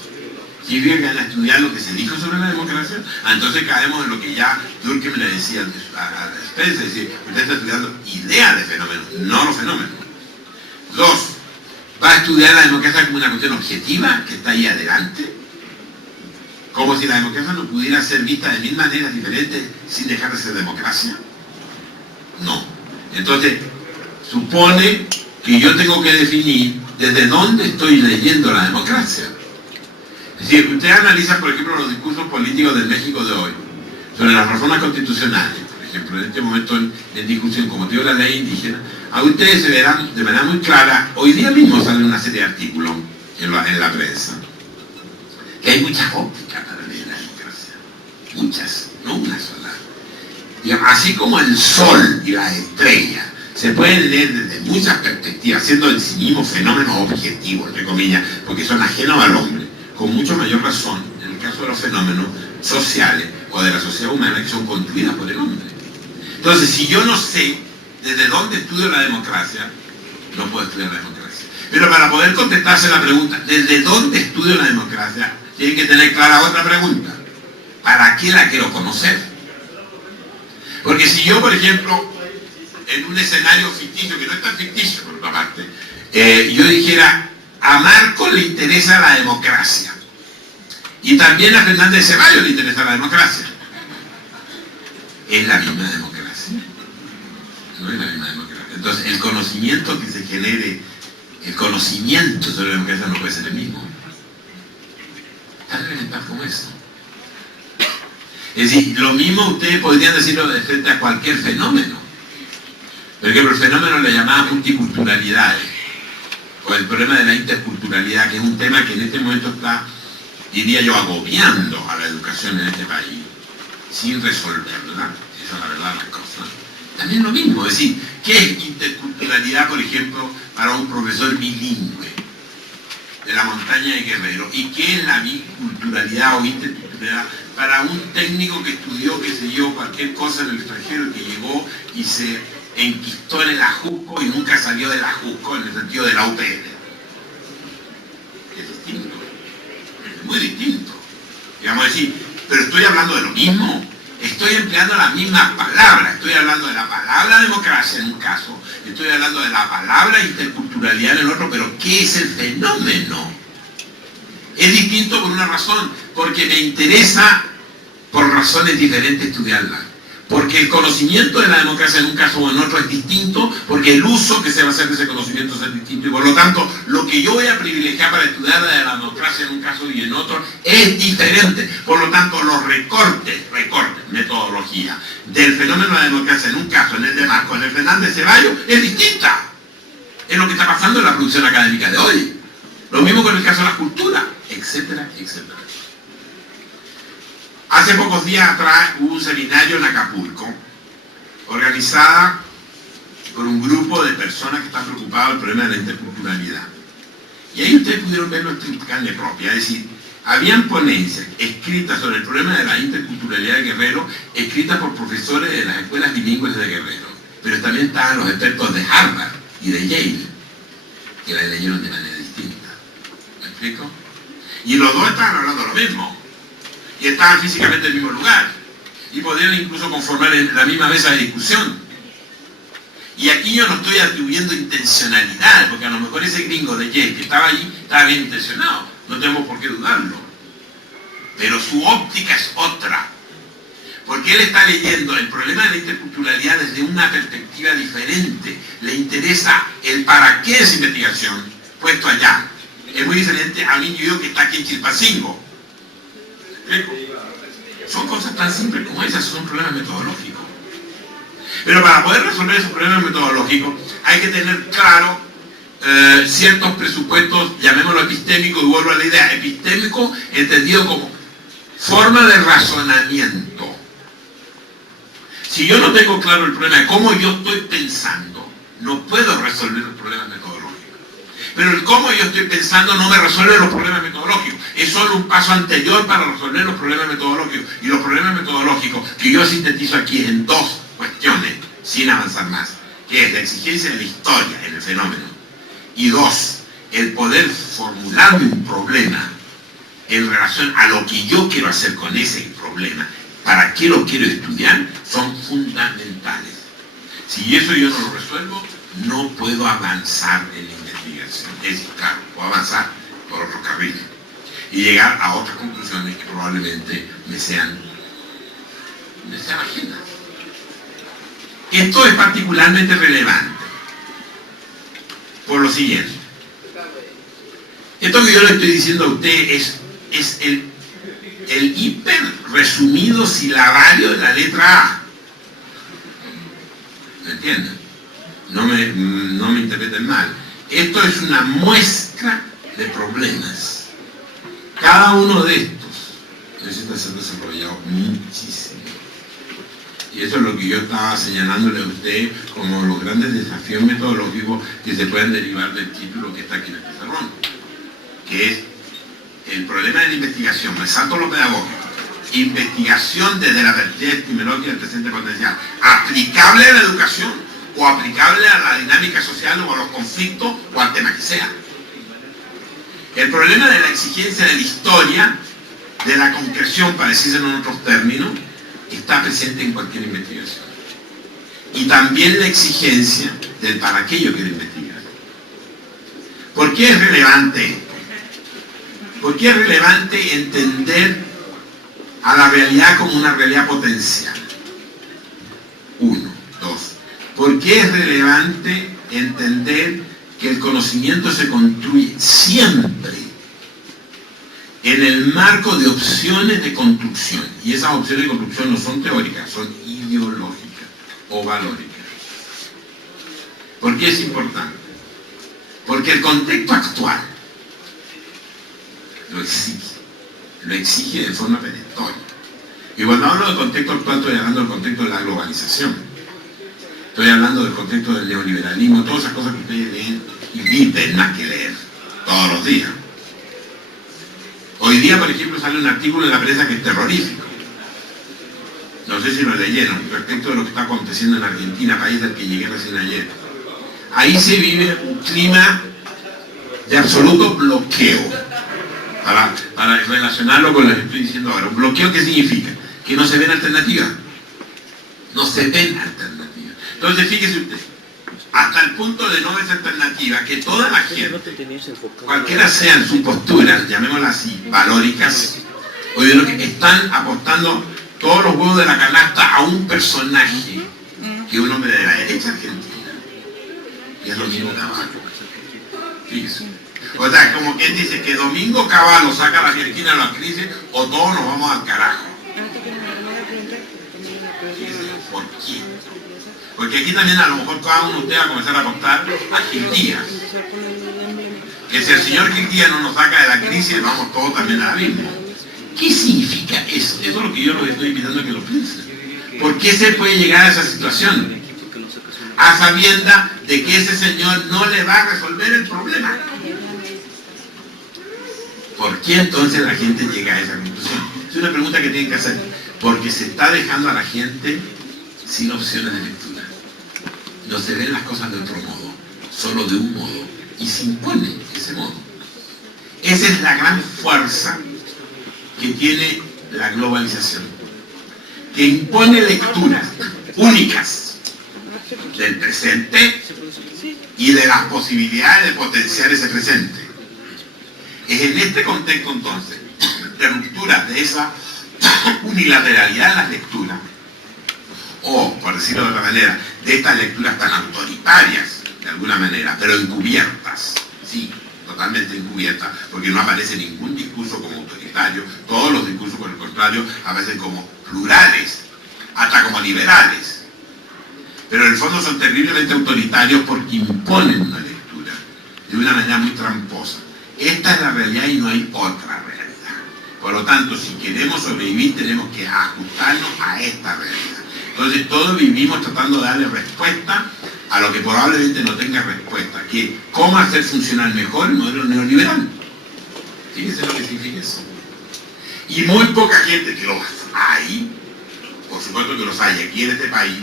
¿Significa que van a estudiar lo que se dijo sobre la democracia? Entonces caemos en lo que ya Durkheim le decía a Spencer, es decir, usted está estudiando ideas de fenómenos, no los fenómenos. Dos, ¿va a estudiar la democracia como una cuestión objetiva que está ahí adelante? Como si la democracia no pudiera ser vista de mil maneras diferentes sin dejar de ser democracia. No. Entonces, supone que yo tengo que definir desde dónde estoy leyendo la democracia. Es decir, usted analiza, por ejemplo, los discursos políticos del México de hoy, sobre las reformas constitucionales, por ejemplo, en este momento en discusión, como digo, la ley indígena, a ustedes se verán de manera muy clara, hoy día mismo salen una serie de artículos en la prensa, que hay muchas ópticas para leer la democracia, muchas, no una sola. Digamos, así como el sol y las estrellas se pueden leer desde muchas perspectivas, siendo en sí mismos fenómenos objetivos, entre comillas, porque son ajenos al hombre, con mucho mayor razón en el caso de los fenómenos sociales o de la sociedad humana que son construidas por el hombre. Entonces, si yo no sé desde dónde estudio la democracia, no puedo estudiar la democracia. Pero para poder contestarse la pregunta, ¿desde dónde estudio la democracia? Tiene que tener clara otra pregunta. ¿Para qué la quiero conocer? Porque si yo, por ejemplo, en un escenario ficticio, que no es tan ficticio por otra parte, yo dijera, a Marco le interesa la democracia y también a Fernández Ceballos le interesa la democracia. ¿Es la misma democracia? No es la misma democracia. Entonces, el conocimiento que se genere, el conocimiento sobre la democracia no puede ser el mismo. Tan elemental como eso. Es decir, lo mismo ustedes podrían decirlo de frente a cualquier fenómeno. Por ejemplo, el fenómeno le llamaba multiculturalidades, o el problema de la interculturalidad, que es un tema que en este momento está, diría yo, agobiando a la educación en este país, sin resolverla. Esa es la verdad de las cosas. También lo mismo, es decir, ¿qué es interculturalidad, por ejemplo, para un profesor bilingüe de la montaña de Guerrero? ¿Y qué es la biculturalidad o interculturalidad para un técnico que estudió, qué sé yo, cualquier cosa en el extranjero, que llegó y se enquistó en el Ajusco y nunca salió del Ajusco, en el sentido de la UPN? Es distinto, es muy distinto. Digamos decir, pero estoy hablando de lo mismo, estoy empleando la misma palabra, estoy hablando de la palabra democracia en un caso, estoy hablando de la palabra interculturalidad en el otro, pero ¿qué es el fenómeno? Es distinto por una razón, porque me interesa por razones diferentes estudiarla. Porque el conocimiento de la democracia en un caso o en otro es distinto, porque el uso que se va a hacer de ese conocimiento es distinto, y por lo tanto, lo que yo voy a privilegiar para estudiar de la democracia en un caso y en otro es diferente. Por lo tanto, los recortes, metodología, del fenómeno de la democracia en un caso, en el de Marco, en el Fernández Ceballos, es distinta. Es lo que está pasando en la producción académica de hoy. Lo mismo con el caso de la cultura, etcétera, etcétera. Hace pocos días atrás hubo un seminario en Acapulco, organizada por un grupo de personas que están preocupadas del problema de la interculturalidad. Y ahí ustedes pudieron verlo en carne propia, es decir, habían ponencias escritas sobre el problema de la interculturalidad de Guerrero, escritas por profesores de las escuelas bilingües de Guerrero, pero también estaban los expertos de Harvard y de Yale, que la leyeron de manera distinta. ¿Me explico? Y los dos estaban hablando lo mismo. y estaban físicamente en el mismo lugar, y podrían incluso conformar en la misma mesa de discusión. Y aquí yo no estoy atribuyendo intencionalidad, porque a lo mejor ese gringo de Yale que estaba allí estaba bien intencionado, no tenemos por qué dudarlo. Pero su óptica es otra, porque él está leyendo el problema de la interculturalidad desde una perspectiva diferente. Le interesa el para qué de esa investigación puesto allá. Es muy diferente a mí y yo que está aquí en Chilpancingo. Son cosas tan simples como esas, son problemas metodológicos. Pero para poder resolver esos problemas metodológicos hay que tener claro ciertos presupuestos, llamémoslo epistémico, y vuelvo a la idea, epistémico entendido como forma de razonamiento. Si yo no tengo claro el problema de cómo yo estoy pensando, no puedo resolver los problemas metodológicos. Pero el cómo yo estoy pensando no me resuelve los problemas metodológicos. Es solo un paso anterior para resolver los problemas metodológicos. Y los problemas metodológicos que yo sintetizo aquí en dos cuestiones, sin avanzar más, que es la exigencia de la historia en el fenómeno. Y dos, el poder formularme un problema en relación a lo que yo quiero hacer con ese problema, para qué lo quiero estudiar, son fundamentales. Si eso yo no lo resuelvo, no puedo avanzar en la investigación. Es claro, puedo avanzar por otro carril y llegar a otras conclusiones que probablemente me sean ajenas. Esto es particularmente relevante por lo siguiente. Esto que yo le estoy diciendo a usted es el hiper resumido silabario de la letra A. ¿Me entienden? No me interpreten mal. Esto es una muestra de problemas. Cada uno de estos necesita ser desarrollado muchísimo. Y eso es lo que yo estaba señalándole a usted como los grandes desafíos metodológicos que se pueden derivar del título que está aquí en el pizarrón, que es el problema de la investigación, me salto lo pedagógico, investigación desde la vertiente epistemológica del presente potencial, aplicable a la educación o aplicable a la dinámica social o a los conflictos o al tema que sea. El problema de la exigencia de la historia, de la concreción, para decirse en otros términos, está presente en cualquier investigación. Y también la exigencia del para qué yo quiero investigar. ¿Por qué es relevante esto? ¿Por qué es relevante entender a la realidad como una realidad potencial? Uno. Dos. ¿Por qué es relevante entender que el conocimiento se construye siempre en el marco de opciones de construcción? Y esas opciones de construcción no son teóricas, son ideológicas o valóricas. ¿Por qué es importante? Porque el contexto actual lo exige de forma perentoria. Y cuando hablo del contexto actual estoy hablando del contexto de la globalización, estoy hablando del contexto del neoliberalismo, todas esas cosas que ustedes leen y viven más que leer todos los días. Hoy día, por ejemplo, sale un artículo en la prensa que es terrorífico. No sé si lo leyeron, respecto de lo que está aconteciendo en Argentina, país del que llegué recién ayer. Ahí se vive un clima de absoluto bloqueo. Para relacionarlo con lo que estoy diciendo ahora. ¿Un bloqueo qué significa? Que no se ven alternativas. No se ven alternativas. Entonces, fíjese usted, hasta el punto de no ver alternativa, que toda la gente, cualquiera sean sus posturas, llamémoslas así, valóricas, o de lo que están apostando todos los huevos de la canasta a un personaje que es un hombre de la derecha argentina. Y es Domingo Cavallo. Fíjese. O sea, como quien dice que Domingo Cavallo saca a la Argentina de la crisis o todos nos vamos al carajo. ¿Por qué? Porque aquí también a lo mejor cada uno de ustedes va a comenzar a apostar a Gil Díaz. Que si el señor Gil Díaz no nos saca de la crisis, vamos todos también al abismo. ¿Qué significa eso? Eso es lo que yo los estoy invitando a que lo piensen. ¿Por qué se puede llegar a esa situación? A sabienda de que ese señor no le va a resolver el problema. ¿Por qué entonces la gente llega a esa conclusión? Es una pregunta que tienen que hacer. Porque se está dejando a la gente sin opciones de lectura. No se ven las cosas de otro modo, solo de un modo. Y se impone ese modo. Esa es la gran fuerza que tiene de la globalización, que impone lecturas únicas del presente y de las posibilidades de potenciar ese presente. Es en este contexto entonces de ruptura de esa unilateralidad en las lecturas, o por decirlo de otra manera, de estas lecturas tan autoritarias de alguna manera, pero encubiertas, sí, totalmente encubiertas, porque no aparece ningún discurso como autoritario, todos los discursos por el contrario aparecen como plurales, hasta como liberales, pero en el fondo son terriblemente autoritarios porque imponen una lectura de una manera muy tramposa. Esta es la realidad y no hay otra realidad. Por lo tanto, si queremos sobrevivir tenemos que ajustarnos a esta realidad. Entonces todos vivimos tratando de darle respuesta a lo que probablemente no tenga respuesta, que cómo hacer funcionar mejor el modelo neoliberal. Fíjense lo que significa eso. Y muy poca gente, que los hay, por supuesto que los hay aquí en este país,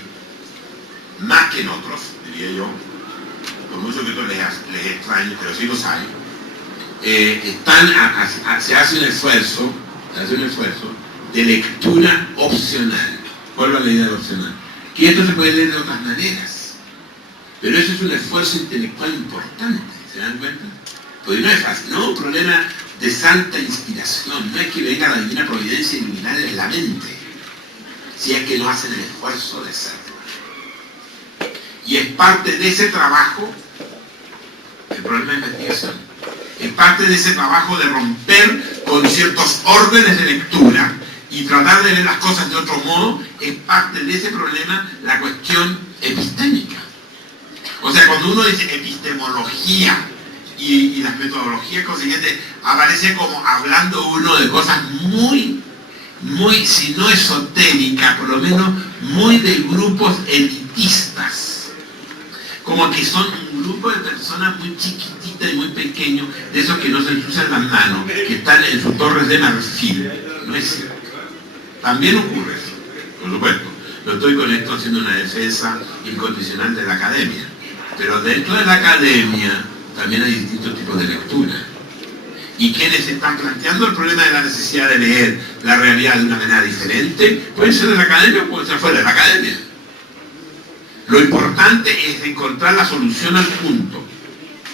más que en otros, diría yo, por mucho que esto les extrañe, pero sí los hay, se hace un esfuerzo de lectura opcional. Vuelvo a la idea de opcional. Que esto se puede leer de otras maneras. Pero eso es un esfuerzo intelectual importante, ¿se dan cuenta? Porque no es fácil, no es un problema de santa inspiración, no es que venga la divina providencia iluminar en la mente, si es que no hacen el esfuerzo de serlo. Y es parte de ese trabajo el problema de investigación. Es parte de ese trabajo de romper con ciertos órdenes de lectura y tratar de ver las cosas de otro modo. Es parte de ese problema la cuestión epistémica. O sea, cuando uno dice epistemología y las metodologías consiguientes, aparece como hablando uno de cosas muy, si no esotéricas, por lo menos muy de grupos elitistas. Como que son un grupo de personas muy chiquititas y muy pequeños, de esos que no se ensucian las manos, que están en sus torres de marfil. No es cierto. También ocurre eso, por supuesto. No estoy con esto haciendo una defensa incondicional de la academia. Pero dentro de la academia también hay distintos tipos de lectura. Y quienes están planteando el problema de la necesidad de leer la realidad de una manera diferente, pueden ser de la academia o pueden ser fuera de la academia. Lo importante es encontrar la solución al punto,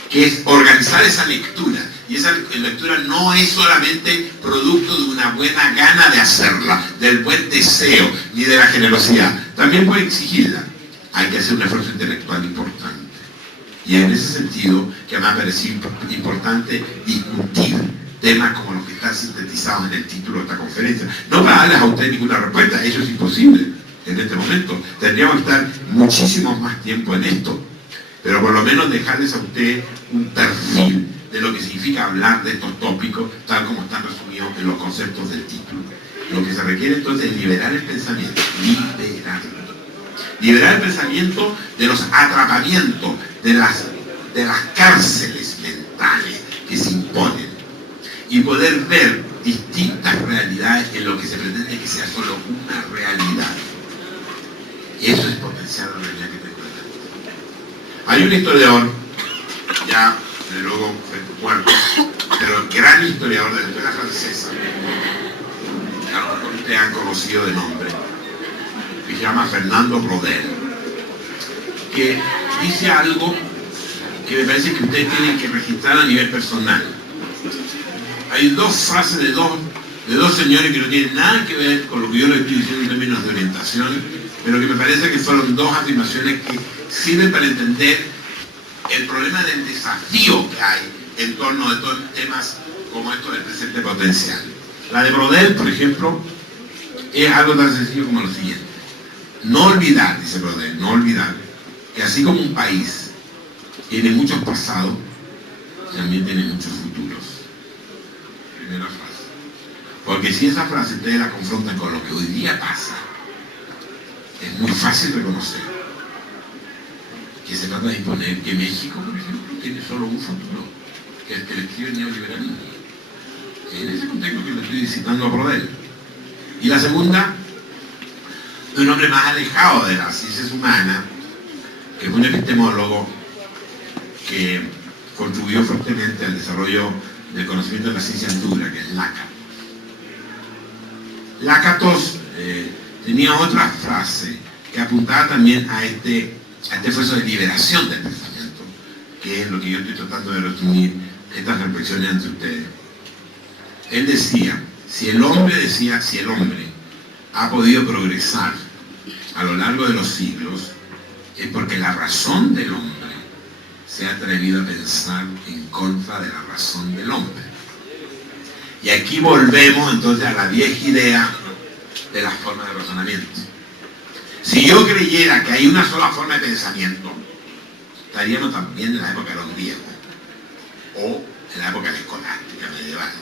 que es organizar esa lectura. Y esa lectura no es solamente producto de una buena gana de hacerla, del buen deseo, ni de la generosidad. También puede exigirla. Hay que hacer un esfuerzo intelectual importante. Y en ese sentido, que me ha parecido importante discutir temas como los que están sintetizados en el título de esta conferencia. No para darles a usted ninguna respuesta, eso es imposible en este momento. Tendríamos que estar muchísimo más tiempo en esto, pero por lo menos dejarles a usted un perfil de lo que significa hablar de estos tópicos, tal como están resumidos en los conceptos del título. Lo que se requiere entonces es liberar el pensamiento, liberar el pensamiento de los atrapamientos, de las cárceles mentales que se imponen, y poder ver distintas realidades en lo que se pretende que sea solo una realidad. Eso es potenciar la realidad que tengo delante. Hay un historiador, ya de luego muerto, pero gran historiador de la escuela francesa, que a lo mejor ustedes han conocido de nombre, que se llama Fernando Braudel, que dice algo que me parece que ustedes tienen que registrar a nivel personal. Hay dos frases de dos señores que no tienen nada que ver con lo que yo les estoy diciendo en términos de orientación, pero que me parece que fueron dos afirmaciones que sirven para entender el problema del desafío que hay en torno de todos temas como esto del presente potencial. La de Braudel, por ejemplo, es algo tan sencillo como lo siguiente. No olvidar, dice Braudel, no olvidar que así como un país tiene muchos pasados, también tiene muchos futuros. Primera frase. Porque si esa frase ustedes la confrontan con lo que hoy día pasa, es muy fácil reconocer que se trata de imponer que México, por ejemplo, tiene solo un futuro, que es el que le escribe el neoliberalismo. En ese contexto que le estoy citando a Braudel. Y la segunda, de un hombre más alejado de las ciencias humanas, que es un epistemólogo que contribuyó fuertemente al desarrollo del conocimiento de la ciencia dura, que es Lacan. Lakatos tenía otra frase que apuntaba también a este esfuerzo de liberación del pensamiento, que es lo que yo estoy tratando de resumir estas reflexiones ante ustedes. Él decía, si el hombre ha podido progresar a lo largo de los siglos, es porque la razón del hombre se ha atrevido a pensar en contra de la razón del hombre. Y aquí volvemos entonces a la vieja idea de las formas de razonamiento. Si yo creyera que hay una sola forma de pensamiento, estaríamos también en la época de los griegos o en la época de la escolástica medieval.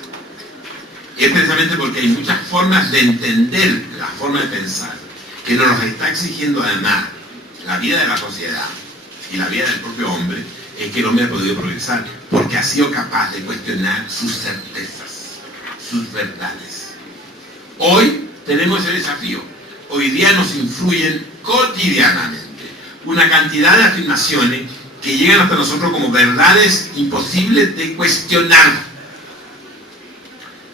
Y es precisamente porque hay muchas formas de entender la forma de pensar que nos los está exigiendo además la vida de la sociedad y la vida del propio hombre, es que el hombre ha podido progresar porque ha sido capaz de cuestionar sus certezas, sus verdades. Hoy tenemos ese desafío. Hoy día nos influyen cotidianamente una cantidad de afirmaciones que llegan hasta nosotros como verdades imposibles de cuestionar.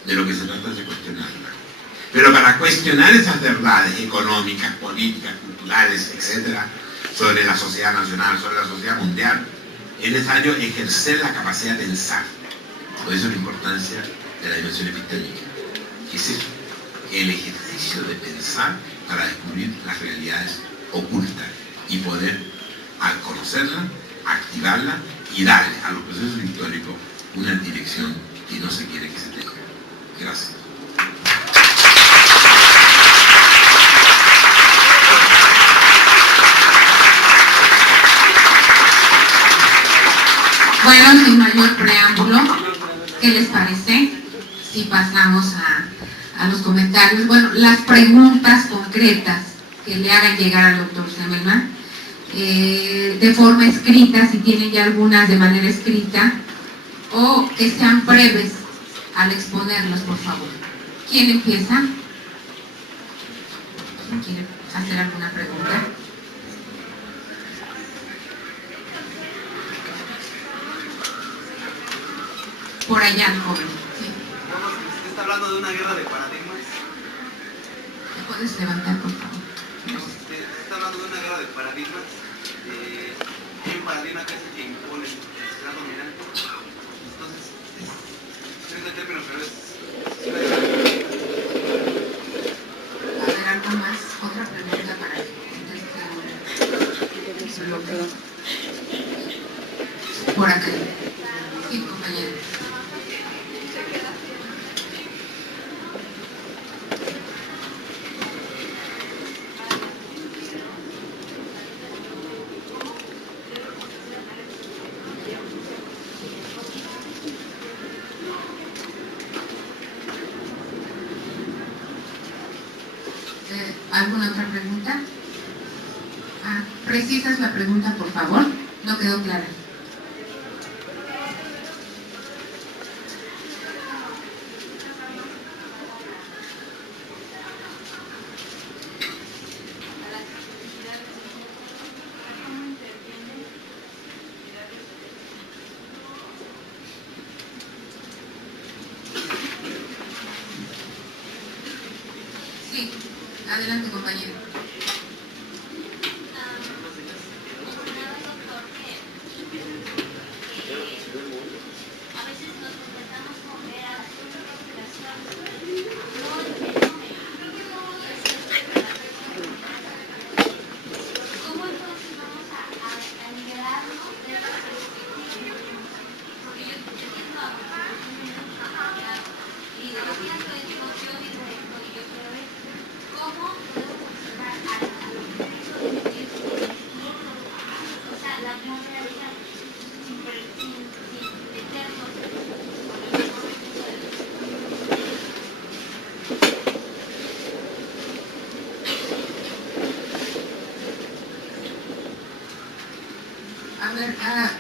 De lo que se trata es de cuestionarla. Pero para cuestionar esas verdades económicas, políticas, culturales, etc., sobre la sociedad nacional, sobre la sociedad mundial, es necesario ejercer la capacidad de pensar. Por eso la importancia de la dimensión epistémica. ¿Qué es eso? El ejercicio de pensar para descubrir las realidades ocultas y poder, al conocerla, activarla y darle a los procesos históricos una dirección que no se quiere que se tenga. Gracias. Bueno, sin mayor preámbulo, ¿qué les parece si pasamos a los comentarios? Bueno, las preguntas concretas que le hagan llegar al doctor Semmelmann, de forma escrita, si tienen ya algunas de manera escrita, o que sean breves al exponerlas, por favor. ¿Quién empieza? ¿Quién quiere hacer alguna pregunta? Por allá, joven. Sí. Usted está hablando de una guerra de paradigmas. ¿Me puedes levantar, por favor? Usted está hablando de una guerra de paradigmas. Hay un paradigma que es el que impone la sociedad dominante. Entonces, es el término, pero es... A ver, algo más. Otra pregunta para que conteste. Por acá. Sí, compañero. ¿Alguna otra pregunta? ¿Precisas la pregunta, por favor? No quedó clara. Sí, adelante, compañero.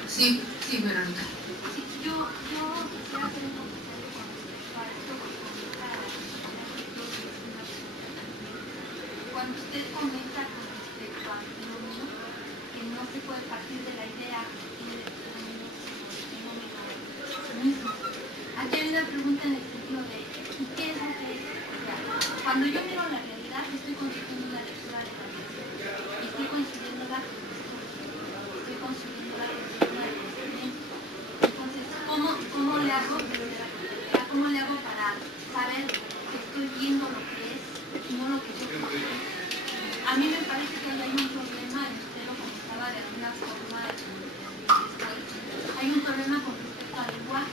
Sí, Verónica. Yo quisiera hacer un comentario para esto, cuando usted comenta con respecto al fenómeno, que no se puede partir de la idea de que el fenómeno mismo. Aquí hay una pregunta en el sentido de ¿qué es lo que es? O sea, Cuando yo miro la realidad, estoy construyendo una lectura de la realidad. Y estoy construyéndola con estudio. Estoy construyéndola con una conocimiento. Entonces, ¿cómo le hago? ¿Cómo le hago para saber que estoy viendo lo que es y no lo que yo creo? A mí me parece que hay un problema, y usted lo comentaba de alguna forma después. Hay un problema con respecto al lenguaje.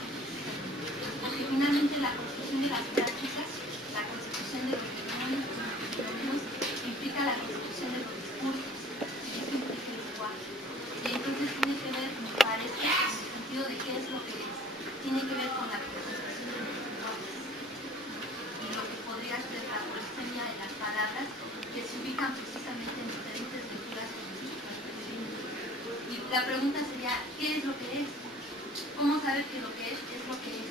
Porque finalmente la construcción de las prácticas, la constitución de los fenómenos, implica la constitución de los discursos, y eso implica el lenguaje. Y entonces tiene que ver, me parece, en el sentido de qué es lo que es, tiene que ver con la constitución de los lenguajes. Y lo que podría ser la polisemia de las palabras, que se ubican precisamente en diferentes lecturas políticas. Y la pregunta sería, ¿qué es lo que es? ¿Cómo saber que lo que es lo que es?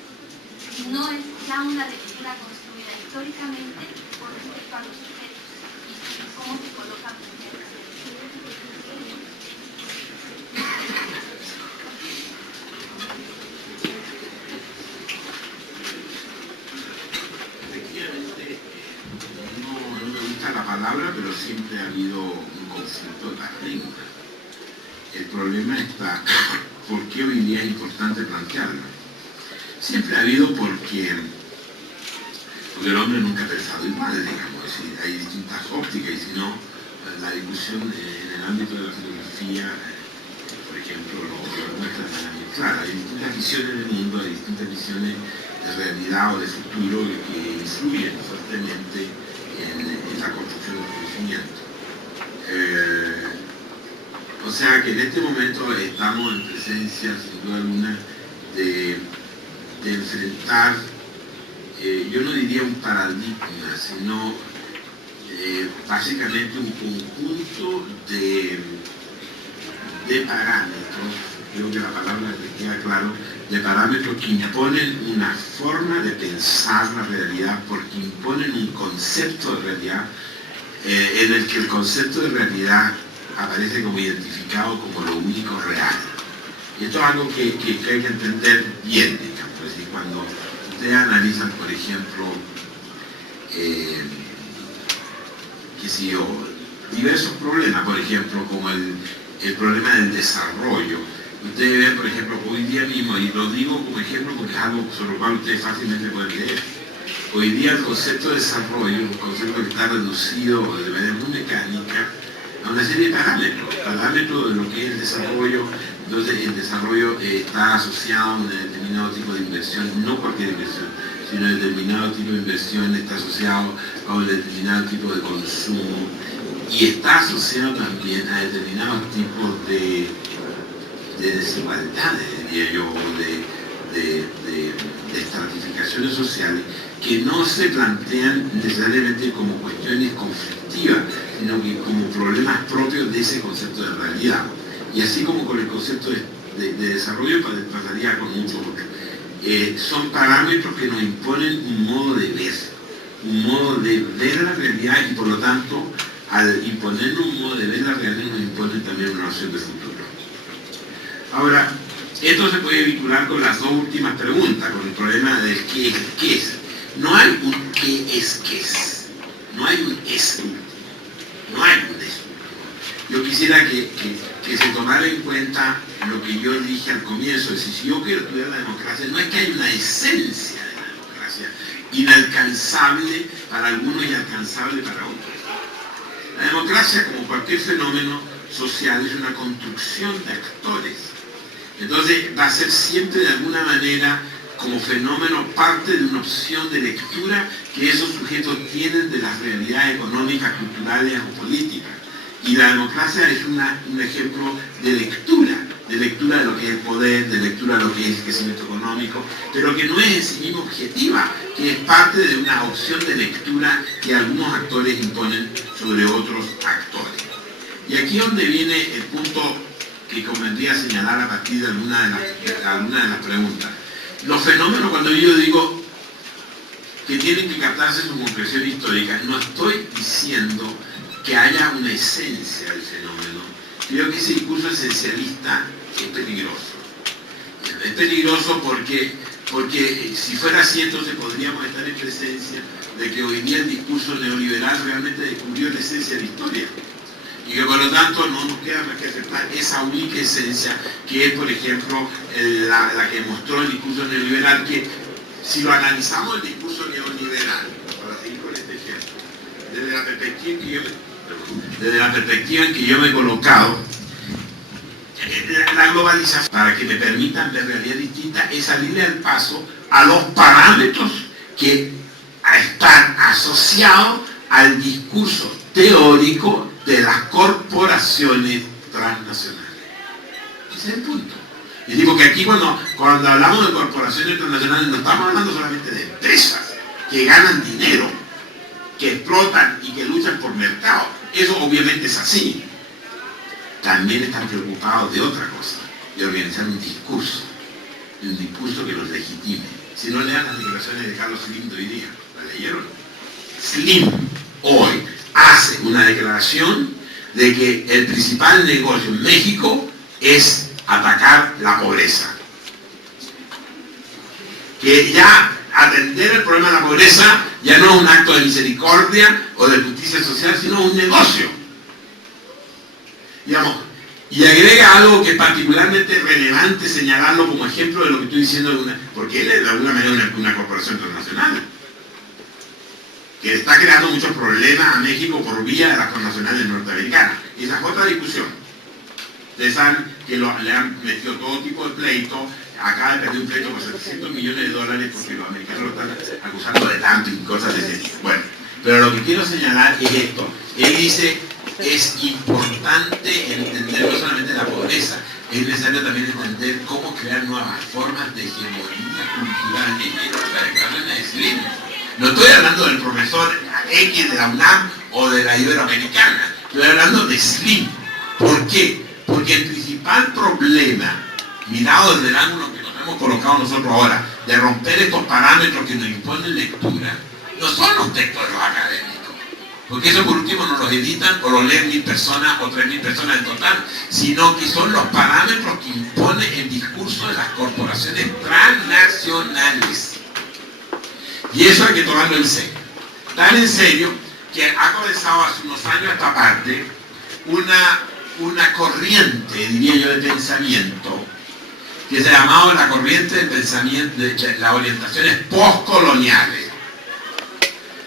Si no es ya una lectura construida históricamente con respecto a los sujetos y cómo se colocan primero. Efectivamente, no me gusta la palabra, pero siempre ha habido un conflicto de las lenguas. El problema está, ¿por qué hoy día es importante plantearlo? Siempre ha habido porque el hombre nunca ha pensado igual, digamos, es decir, hay distintas ópticas, y si no, la discusión en el ámbito de la filosofía, por ejemplo, lo muestra de manera muy clara. Hay distintas visiones del mundo, hay distintas visiones de realidad o de futuro que influyen fuertemente en la construcción del conocimiento. O sea que en este momento estamos en presencia, sin duda alguna, de enfrentar, yo no diría un paradigma, sino básicamente un conjunto de parámetros, creo que la palabra le queda claro, de parámetros que imponen una forma de pensar la realidad, porque imponen un concepto de realidad en el que el concepto de realidad aparece como identificado como lo único real. Y esto es algo que hay que entender bien, digamos. Es decir, cuando ustedes analizan, por ejemplo, qué sé yo, diversos problemas, por ejemplo, como el problema del desarrollo. Ustedes ven, por ejemplo, hoy día mismo, y lo digo como ejemplo porque es algo sobre lo cual ustedes fácilmente pueden leer, hoy día el concepto de desarrollo es un concepto que está reducido de manera muy mecánica a una serie de parámetros de lo que es el desarrollo. Entonces el desarrollo está asociado a un determinado tipo de inversión, no cualquier inversión, sino un determinado tipo de inversión está asociado a un determinado tipo de consumo y está asociado también a determinados tipos de desigualdades, diría yo, de estratificaciones sociales que no se plantean necesariamente como cuestiones conflictivas, sino que como problemas propios de ese concepto de realidad. Y así como con el concepto de desarrollo pasaría con muchos otros. Son parámetros que nos imponen un modo de ver la realidad y por lo tanto, al imponernos un modo de ver la realidad nos imponen también una noción de futuro. Ahora, esto se puede vincular con las dos últimas preguntas, con el problema del qué es. No hay un qué es. No hay un es último. No hay un es último. Yo quisiera que se tomara en cuenta lo que yo dije al comienzo. Es decir, si yo quiero estudiar la democracia, no es que haya una esencia de la democracia inalcanzable para algunos y alcanzable para otros. La democracia, como cualquier fenómeno social, es una construcción de actores. Entonces va a ser siempre de alguna manera como fenómeno parte de una opción de lectura que esos sujetos tienen de las realidades económicas, culturales o políticas. Y la democracia es un ejemplo de lectura de lo que es el poder, de lectura de lo que es el crecimiento económico, pero que no es en sí mismo objetiva, que es parte de una opción de lectura que algunos actores imponen sobre otros actores. Y aquí es donde viene el punto que convendría señalar a partir de alguna de las preguntas. Los fenómenos, cuando yo digo que tienen que captarse su concreción histórica, no estoy diciendo que haya una esencia del fenómeno. Creo que ese discurso esencialista es peligroso. Es peligroso porque Porque si fuera así, entonces podríamos estar en presencia de que hoy día el discurso neoliberal realmente descubrió la esencia de la historia. Y que por lo tanto no nos queda más que aceptar esa única esencia que es, por ejemplo, la que mostró el discurso neoliberal, que si lo analizamos el discurso neoliberal, para seguir con este ejemplo, desde la perspectiva en que yo me he colocado, la globalización, para que me permitan ver realidad distinta, es salirle al paso a los parámetros que están asociados al discurso teórico de las corporaciones transnacionales. Ese es el punto. Y digo que aquí cuando hablamos de corporaciones transnacionales no estamos hablando solamente de empresas que ganan dinero, que explotan y que luchan por mercado. Eso obviamente es así. También están preocupados de otra cosa, de organizar un discurso que los legitime. Si no lean las declaraciones de Carlos Slim de hoy día, ¿la leyeron? Slim hoy hace una declaración de que el principal negocio en México es atacar la pobreza. Que ya atender el problema de la pobreza ya no es un acto de misericordia o de justicia social, sino un negocio. Digamos, y agrega algo que es particularmente relevante señalarlo como ejemplo de lo que estoy diciendo, porque él es de alguna manera una corporación transnacional, que está creando muchos problemas a México por vía de las transnacionales norteamericanas. Esa es otra discusión. Ustedes saben que le han metido todo tipo de pleito. Acaba de perder un pleito por $700 millones porque los americanos lo están acusando de dumping y cosas de ese tipo. Bueno, pero lo que quiero señalar es esto. Él dice, es importante entender no solamente la pobreza, es necesario también entender cómo crear nuevas formas de hegemonía cultural. No estoy hablando del profesor X de la UNAM o de la Iberoamericana, estoy hablando de Slim. ¿Por qué? Porque el principal problema, mirado desde el ángulo que nos hemos colocado nosotros ahora, de romper estos parámetros que nos imponen lectura, no son los textos de los académicos, porque eso por último no los editan o los leen 1000 personas o 3000 personas en total, sino que son los parámetros que impone el discurso de las corporaciones transnacionales. Y eso hay que tomarlo en serio. Tan en serio que ha comenzado hace unos años a esta parte una corriente, diría yo, de pensamiento que se ha llamado la corriente de pensamiento de las orientaciones postcoloniales.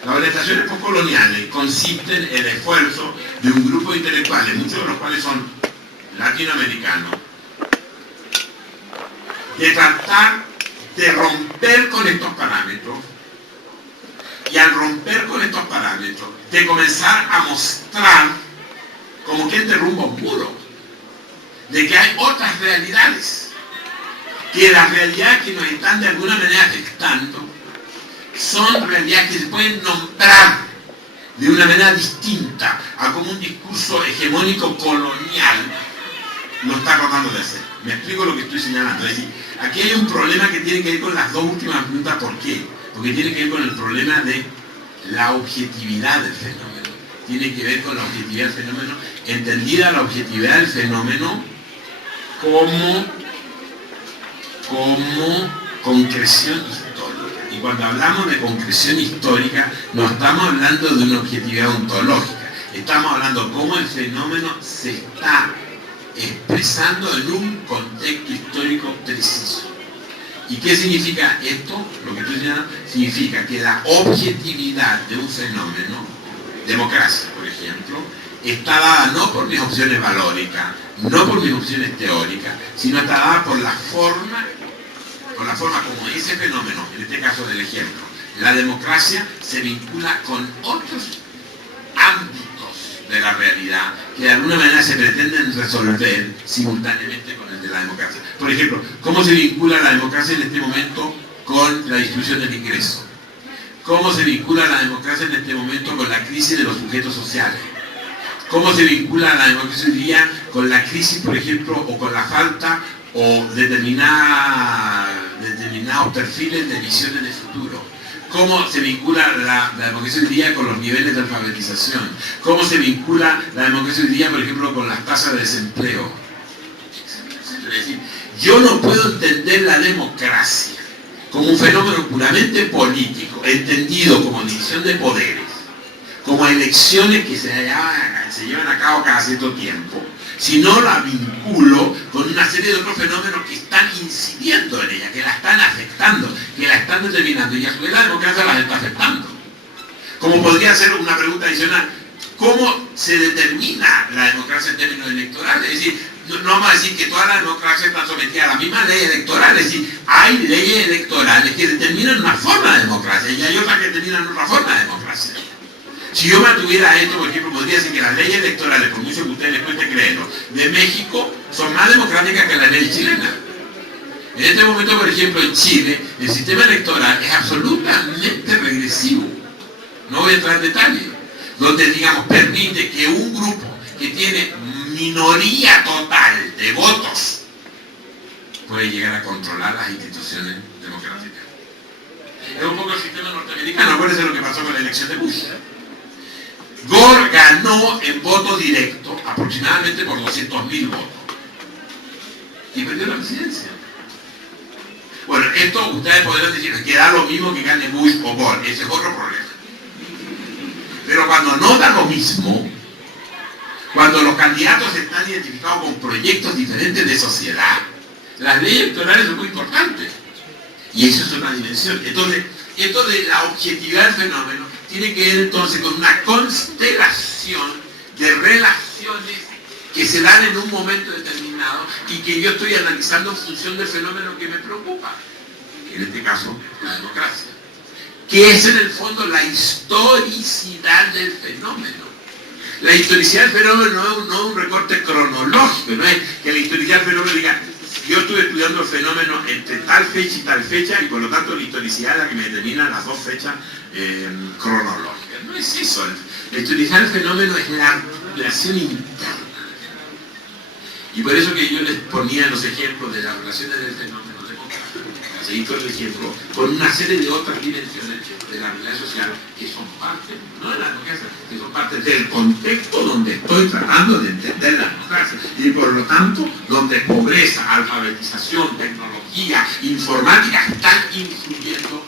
Las orientaciones postcoloniales consisten en el esfuerzo de un grupo de intelectuales, muchos de los cuales son latinoamericanos, de tratar de romper con estos parámetros, y al romper con estos parámetros, de comenzar a mostrar, como quien derrumba un muro, de que hay otras realidades, que las realidades que nos están de alguna manera afectando son realidades que se pueden nombrar de una manera distinta a como un discurso hegemónico colonial lo está tratando de hacer. Me explico lo que estoy señalando. Es decir, aquí hay un problema que tiene que ver con las dos últimas preguntas. ¿Por qué? Porque tiene que ver con el problema de la objetividad del fenómeno. Tiene que ver con la objetividad del fenómeno, entendida la objetividad del fenómeno como concreción histórica. Y cuando hablamos de concreción histórica, no estamos hablando de una objetividad ontológica. Estamos hablando de cómo el fenómeno se está expresando en un contexto histórico preciso. ¿Y qué significa esto? Lo que estoy diciendo significa que la objetividad de un fenómeno, democracia por ejemplo, está dada no por mis opciones valóricas, no por mis opciones teóricas, sino está dada por la forma como ese fenómeno, en este caso del ejemplo, la democracia se vincula con otros ámbitos de la realidad que de alguna manera se pretenden resolver simultáneamente con el de la democracia. Por ejemplo, ¿cómo se vincula la democracia en este momento con la distribución del ingreso? ¿Cómo se vincula la democracia en este momento con la crisis de los sujetos sociales? ¿Cómo se vincula la democracia hoy día con la crisis, por ejemplo, o con la falta o determinados perfiles de visiones de futuro? ¿Cómo se vincula la democracia hoy día con los niveles de alfabetización? ¿Cómo se vincula la democracia hoy día, por ejemplo, con las tasas de desempleo? Es decir, yo no puedo entender la democracia como un fenómeno puramente político, entendido como división de poderes, como elecciones que se llevan a cabo cada cierto tiempo, si no la vinculo con una serie de otros fenómenos que están incidiendo en ella, que la están afectando, que la están determinando, y a su vez la democracia las está afectando. Como podría ser una pregunta adicional, ¿cómo se determina la democracia en términos electorales? Es decir, no vamos a decir que toda la democracia está sometida a la misma ley electoral, es decir, hay leyes electorales que determinan una forma de democracia y hay otras que determinan otra forma de democracia. Si yo me atuviera a esto, por ejemplo, podría decir que las leyes electorales, por mucho que ustedes les cueste creerlo, de México son más democráticas que las leyes chilenas. En este momento, por ejemplo, en Chile, el sistema electoral es absolutamente regresivo. No voy a entrar en detalle. Donde, digamos, permite que un grupo que tiene minoría total de votos puede llegar a controlar las instituciones democráticas. Es un poco el sistema norteamericano. Acuérdense lo que pasó con la elección de Bush. Gore ganó en voto directo aproximadamente por 200.000 votos y perdió la presidencia. Bueno, esto ustedes podrán decir que da lo mismo que gane Bush o Gore, ese es otro problema. Pero cuando no da lo mismo, cuando los candidatos están identificados con proyectos diferentes de sociedad, las leyes electorales son muy importantes. Y eso es una dimensión. Entonces, esto de la objetividad del fenómeno tiene que ver entonces con una constelación de relaciones que se dan en un momento determinado y que yo estoy analizando en función del fenómeno que me preocupa. En este caso, la democracia. Que es en el fondo la historicidad del fenómeno. La historicidad del fenómeno no es un recorte cronológico, no es que la historicidad del fenómeno diga, yo estuve estudiando el fenómeno entre tal fecha y tal fecha y por lo tanto la historicidad es la que me determina las dos fechas cronológicas. No es eso. La historicidad del fenómeno es la relación interna. Y por eso que yo les ponía los ejemplos de las relaciones del fenómeno democrático, seguí todo el ejemplo, con una serie de otras dimensiones de la realidad social que son parte, no de la democracia, que son parte del contexto donde estoy tratando de entender la democracia. Y por lo tanto, donde pobreza, alfabetización, tecnología, informática están influyendo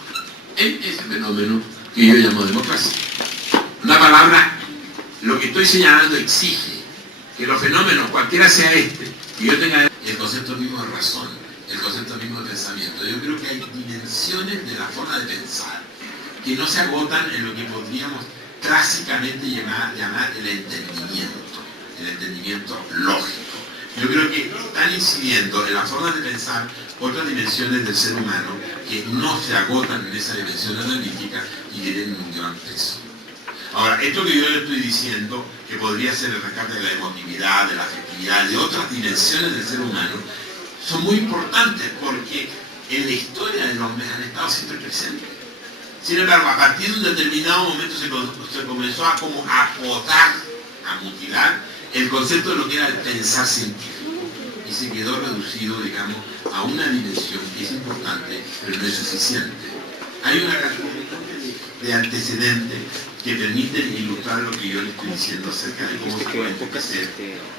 en ese fenómeno que yo llamo democracia. Una palabra, lo que estoy señalando exige que los fenómenos, cualquiera sea este, que yo tenga el concepto mismo de razón, el concepto mismo de pensamiento. Yo creo que hay dimensiones de la forma de pensar que no se agotan en lo que podríamos clásicamente llamar el entendimiento lógico. Yo creo que están incidiendo en la forma de pensar otras dimensiones del ser humano que no se agotan en esa dimensión analítica y tienen un gran peso. Ahora, esto que yo le estoy diciendo, que podría ser el rescate de la emotividad, de la afectividad, de otras dimensiones del ser humano, son muy importantes porque en la historia del hombre han estado siempre presentes. Sin embargo, a partir de un determinado momento se comenzó a como a podar, a mutilar el concepto de lo que era el pensar científico y se quedó reducido, digamos, a una dimensión que es importante, pero no es suficiente. Hay una cantidad de antecedentes que permiten ilustrar lo que yo le estoy diciendo acerca de cómo se puede hacer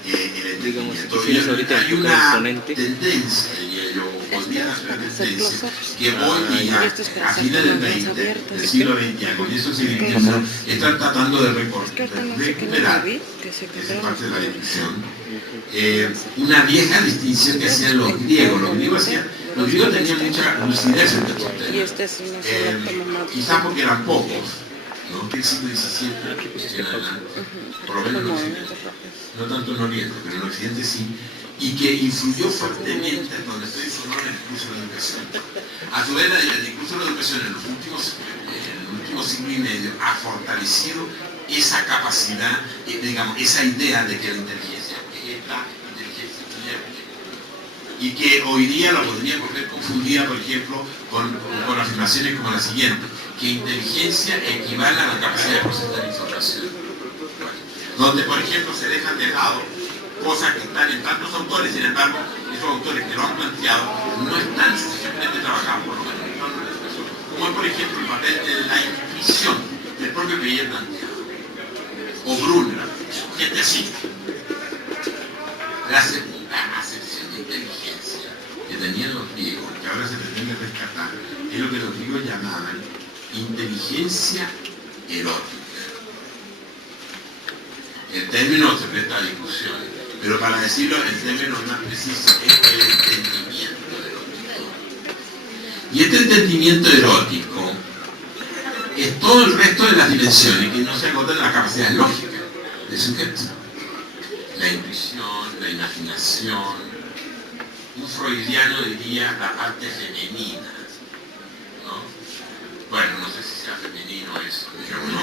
el entendimiento. Hay una tendencia, diría yo, podría ser una tendencia, que hoy día, a fines del siglo XX, a comienzos del siglo XXI, están tratando de recuperar, que es parte de la discusión, una vieja distinción que hacían los griegos. Los griegos tenían mucha lucidez en estos temas, quizás porque eran pocos, ¿no? Del siglo XVII en adelante, por lo menos en Occidente, no tanto en Oriente, pero en Occidente sí, y que influyó fuertemente en donde estoy informando en el discurso de la educación. A su vez, el discurso de la educación en el último siglo y medio ha fortalecido esa capacidad, digamos, esa idea de que la inteligencia es esta inteligencia estudiante. Y que hoy día la podríamos ver confundida, por ejemplo, con afirmaciones como la siguiente, que inteligencia equivale a la capacidad de procesar información. Donde, por ejemplo, se dejan de lado cosas que están en tantos autores, sin embargo, esos autores que lo han planteado no están suficientemente trabajados, por lo menos en la educación, como es, por ejemplo, el papel de la intuición del propio que ella planteado, o Brunner, gente así. La segunda acepción de inteligencia que tenían los griegos, que ahora se pretende rescatar, es es lo que los griegos llamaban inteligencia erótica. El término se presta a discusiones, pero para decirlo en términos más precisos es el entendimiento erótico. Y este entendimiento erótico es todo el resto de las dimensiones que no se agotan en la capacidad lógica del sujeto. La intuición, la imaginación, un freudiano diría la parte femenina, ¿no? Bueno, no sé si sea femenino eso, digamos, ¿no?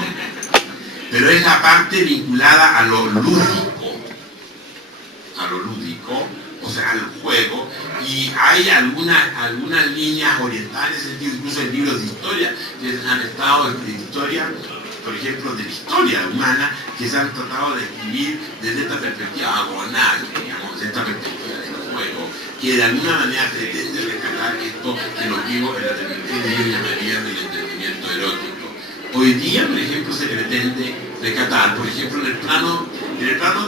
Pero es la parte vinculada a lo lúdico, o sea, al juego, y hay algunas líneas orientales, incluso en libros de historia, que han estado de historia, por ejemplo, de la historia humana, que se han tratado de escribir desde esta perspectiva agonal, digamos, desde esta perspectiva del juego, que de alguna manera pretende rescatar esto que los griegos llamarían del entendimiento erótico. Hoy día, por ejemplo, se pretende rescatar, por ejemplo, en el plano,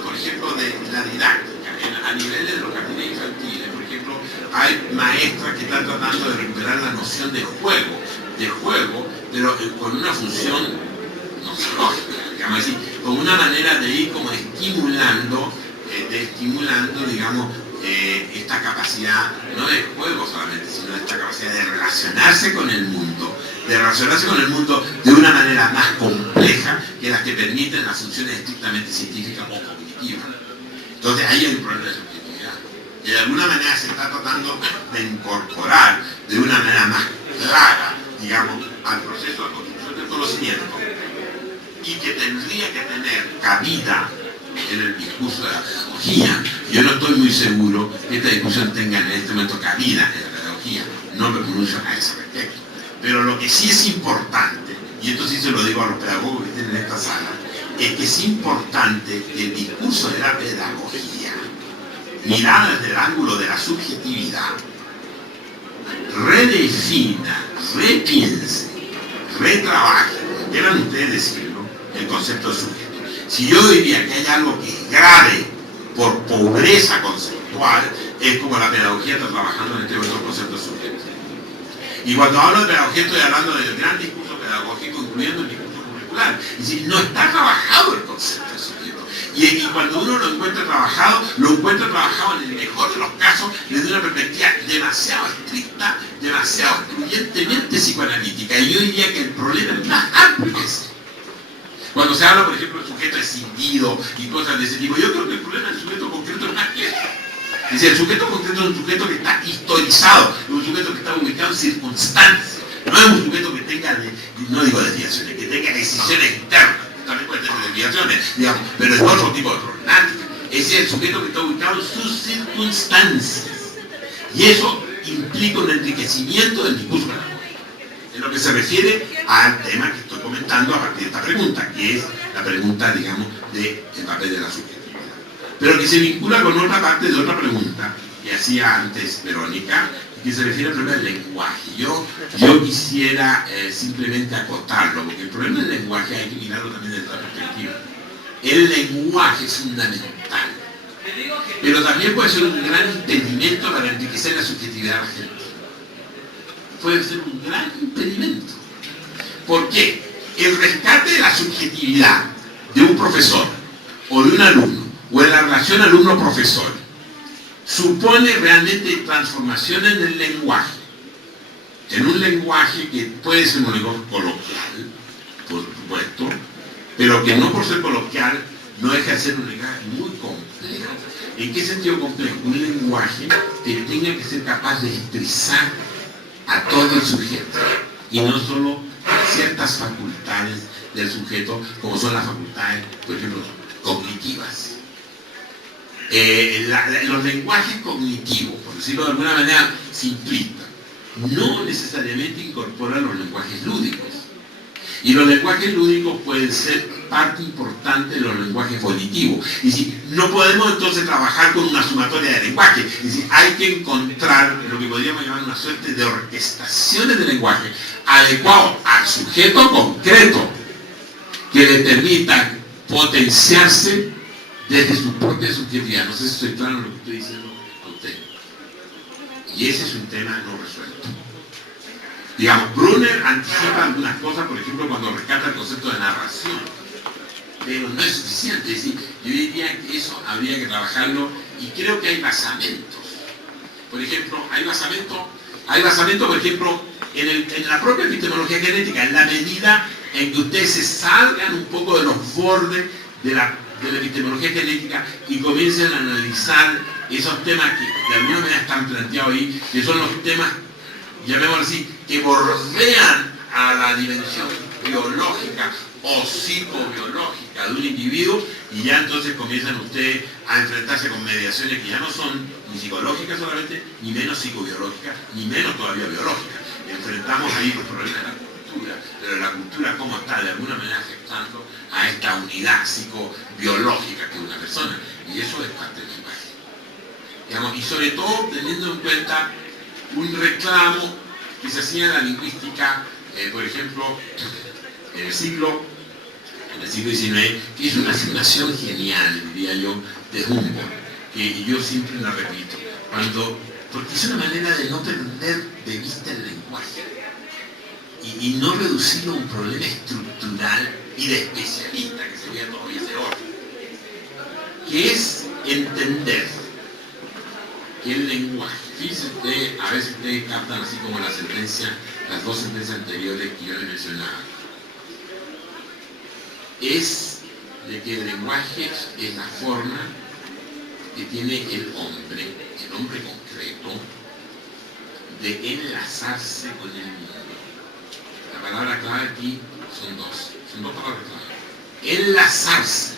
por ejemplo, de la didáctica, a niveles de los jardines infantiles, por ejemplo, hay maestras que están tratando de recuperar la noción de juego, pero con una función nosológica, digamos así, como una manera de ir como estimulando, digamos, esta capacidad, no de juego solamente, sino de esta capacidad de relacionarse con el mundo, de una manera más compleja que las que permiten las funciones estrictamente científicas o cognitivas. Entonces ahí hay un problema de subjetividad, que de alguna manera se está tratando de incorporar de una manera más clara, digamos, al proceso de construcción del conocimiento, y que tendría que tener cabida en el discurso de la pedagogía. Yo no estoy muy seguro que esta discusión tenga en este momento cabida en la pedagogía, no me pronuncio a ese respecto. Pero lo que sí es importante, y esto sí se lo digo a los pedagogos que estén en esta sala, es que es importante que el discurso de la pedagogía, mirada desde el ángulo de la subjetividad, redefina, repiense, retrabaje, quieran ustedes decirlo, el concepto de sujeto. Si yo diría que hay algo que es grave por pobreza conceptual, es como la pedagogía está trabajando en este otro concepto de sujeto. Y cuando hablo de pedagogía estoy hablando del gran discurso pedagógico, incluyendo el discurso curricular. Es decir, no está trabajado el concepto de sujeto. Y cuando uno lo encuentra trabajado en el mejor de los casos desde una perspectiva demasiado estricta, demasiado excluyentemente psicoanalítica. Y yo diría que el problema es más amplio que ese. Cuando se habla, por ejemplo, del sujeto escindido y cosas de ese tipo, yo creo que el problema del sujeto concreto es más que eso. Es decir, el sujeto concreto es un sujeto que está historizado, es un sujeto que está ubicado en circunstancias, no es un sujeto que tenga, no digo desviaciones, que tenga decisiones internas, también puede tener desviaciones, digamos, pero es otro tipo de problemática. Es decir, el sujeto que está ubicado en sus circunstancias. Y eso implica un enriquecimiento del discurso pedagógico. En lo que se refiere al tema que estoy comentando a partir de esta pregunta, que es la pregunta, digamos, del papel de la subjetividad. Pero que se vincula con otra parte de otra pregunta que hacía antes Verónica, que se refiere al problema del lenguaje. Yo quisiera simplemente acotarlo, porque el problema del lenguaje hay que mirarlo también desde otra perspectiva. El lenguaje es fundamental, pero también puede ser un gran impedimento para enriquecer la subjetividad de la gente. Puede ser un gran impedimento. ¿Por qué? El rescate de la subjetividad de un profesor o de un alumno, o en la relación alumno-profesor, supone realmente transformación en el lenguaje, en un lenguaje que puede ser un lenguaje coloquial, por supuesto, pero que no por ser coloquial no deja de ser un lenguaje muy complejo. ¿En qué sentido complejo? Un lenguaje que tenga que ser capaz de expresar a todo el sujeto y no solo a ciertas facultades del sujeto, como son las facultades, por ejemplo, cognitivas. Los lenguajes cognitivos, por decirlo de alguna manera simplista, no necesariamente incorporan los lenguajes lúdicos. Y los lenguajes lúdicos pueden ser parte importante de los lenguajes volitivos. Es decir, no podemos entonces trabajar con una sumatoria de lenguaje. Es decir, hay que encontrar lo que podríamos llamar una suerte de orquestaciones de lenguaje adecuado al sujeto concreto que le permitan potenciarse desde su propia subjetividad. No sé si estoy claro en lo que estoy diciendo a usted. Y ese es un tema no resuelto. Digamos, Brunner anticipa algunas cosas, por ejemplo, cuando rescata el concepto de narración, pero no es suficiente. Es decir, yo diría que eso habría que trabajarlo, y creo que hay basamentos. Por ejemplo, hay basamento, por ejemplo, en la propia epistemología genética, en la medida en que ustedes se salgan un poco de los bordes de la epistemología genética y comiencen a analizar esos temas que de alguna manera están planteados ahí, que son los temas, llamémoslo así, que bordean a la dimensión biológica o psicobiológica de un individuo, y ya entonces comienzan ustedes a enfrentarse con mediaciones que ya no son ni psicológicas solamente, ni menos psicobiológicas, ni menos todavía biológicas. Enfrentamos ahí los problemas de la cultura, pero la cultura cómo está de alguna manera afectando a esta unidad psicobiológica que es una persona, y eso es parte del lenguaje. Digamos, y sobre todo teniendo en cuenta un reclamo que se hacía en la lingüística, por ejemplo, en el siglo XIX, que es una afirmación genial, diría yo, de Humboldt, que yo siempre la repito, porque es una manera de no perder de vista el lenguaje y no reducirlo a un problema estructural y de especialista, que sería todavía peor, que es entender que el lenguaje, fíjense ustedes, a veces ustedes captan así como las dos sentencias anteriores que yo les mencionaba, es de que el lenguaje es la forma que tiene el hombre concreto, de enlazarse con el mundo. La palabra clave aquí son dos palabras clave. Enlazarse,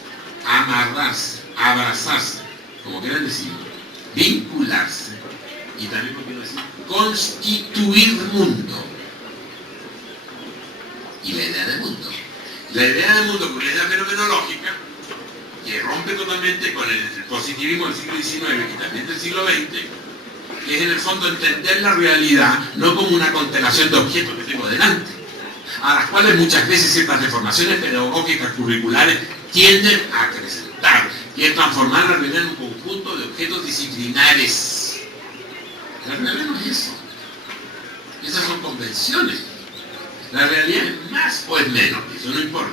amarrarse, abrazarse, como quieran decir, vincularse, y también lo quiero decir, constituir mundo. Y la idea del mundo. La idea del mundo, con la idea fenomenológica, que rompe totalmente con el positivismo del siglo XIX y también del siglo XX, que es en el fondo entender la realidad no como una constelación de objetos que tengo delante, a las cuales muchas veces ciertas deformaciones pedagógicas curriculares tienden a acrecentar, y es transformar la realidad en un conjunto de objetos disciplinares. La realidad no es eso. Esas son convenciones. La realidad es más o es menos, eso no importa.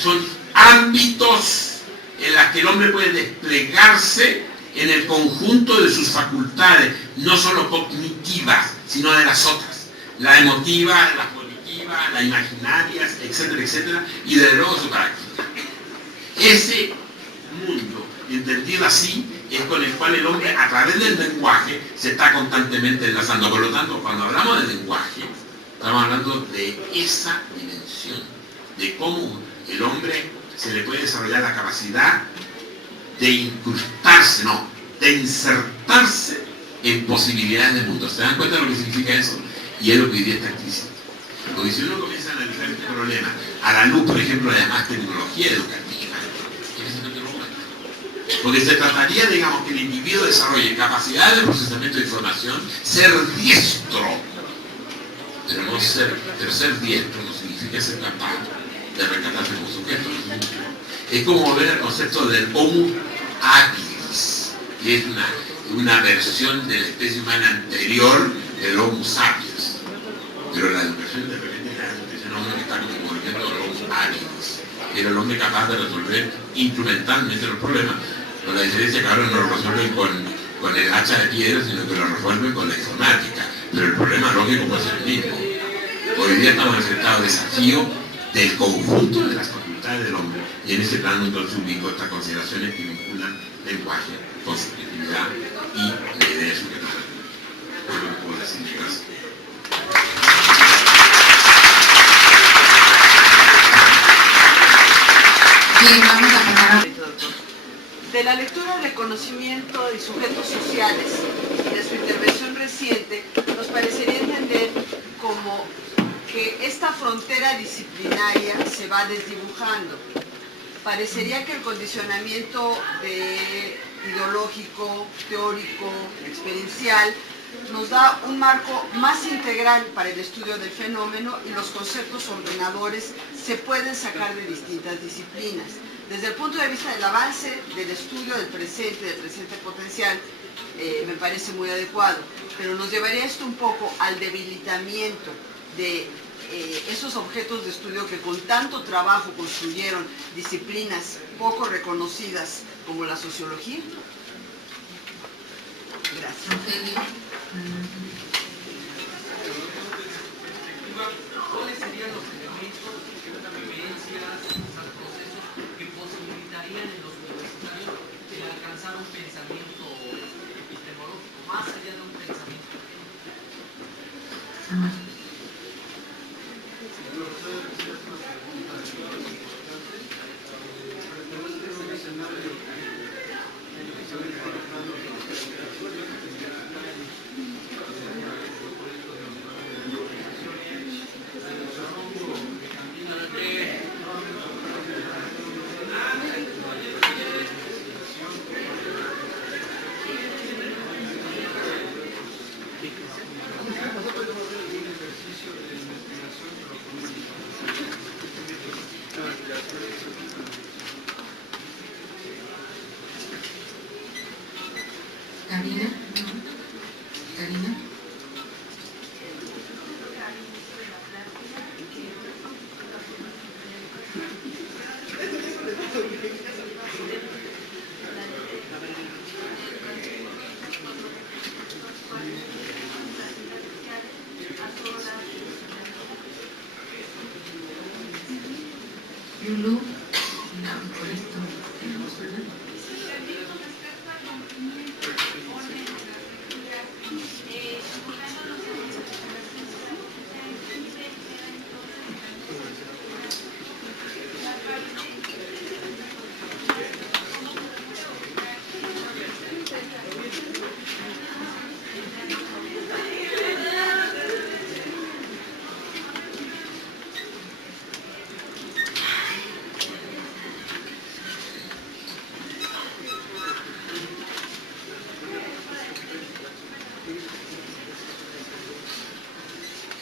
Son ámbitos en los que el hombre puede desplegarse en el conjunto de sus facultades, no solo cognitivas, sino de las otras. La emotiva, la cognitiva, las imaginarias, etcétera, etcétera, y desde luego su práctica. Ese mundo, entendido así, es con el cual el hombre, a través del lenguaje, se está constantemente enlazando. Por lo tanto, cuando hablamos del lenguaje, estamos hablando de esa dimensión, de cómo el hombre se le puede desarrollar la capacidad de incrustarse, de insertarse en posibilidades del mundo. ¿Se dan cuenta de lo que significa eso? Y es lo que hoy día está explícito. Porque si uno comienza a analizar este problema a la luz, por ejemplo, de más tecnología educativa, ¿quién se lo cuenta? Porque se trataría, digamos, que el individuo desarrolle capacidades de procesamiento de información, ser diestro, pero ser diestro no significa ser capaz de rescatarse como sujeto. Es como volver al concepto del Homo habilis, que es una versión de la especie humana anterior del Homo sapiens. Pero la educación de repente es la educación a uno que está como volviendo al Homo habilis, que era el hombre capaz de resolver instrumentalmente los problemas, con la diferencia que ahora no lo resuelven con el hacha de piedra, sino que lo resuelven con la informática. Pero el problema lógico puede ser el mismo. Hoy día estamos enfrentados al desafío del conjunto de las facultades del hombre, y en ese plano entonces ubico estas consideraciones que vinculan lenguaje, subjetividad y la idea de sujeto. No puedo decir gracias. Bien, vamos a pasar de la lectura del conocimiento de sujetos sociales y de su intervención reciente, nos parecería entender como que esta frontera disciplinaria se va desdibujando. Parecería que el condicionamiento ideológico, teórico, experiencial, nos da un marco más integral para el estudio del fenómeno, y los conceptos ordenadores se pueden sacar de distintas disciplinas. Desde el punto de vista del avance del estudio del presente potencial, me parece muy adecuado. pero nos llevaría esto un poco al debilitamiento de esos objetos de estudio que con tanto trabajo construyeron disciplinas poco reconocidas como la sociología. Gracias. ¿Cuáles serían los elementos, vivencias, procesos que posibilitarían en los universitarios el alcanzar un pensamiento epistemológico, más allá de un pensamiento? Karina. Lulu, no, por esto tenemos, ¿verdad?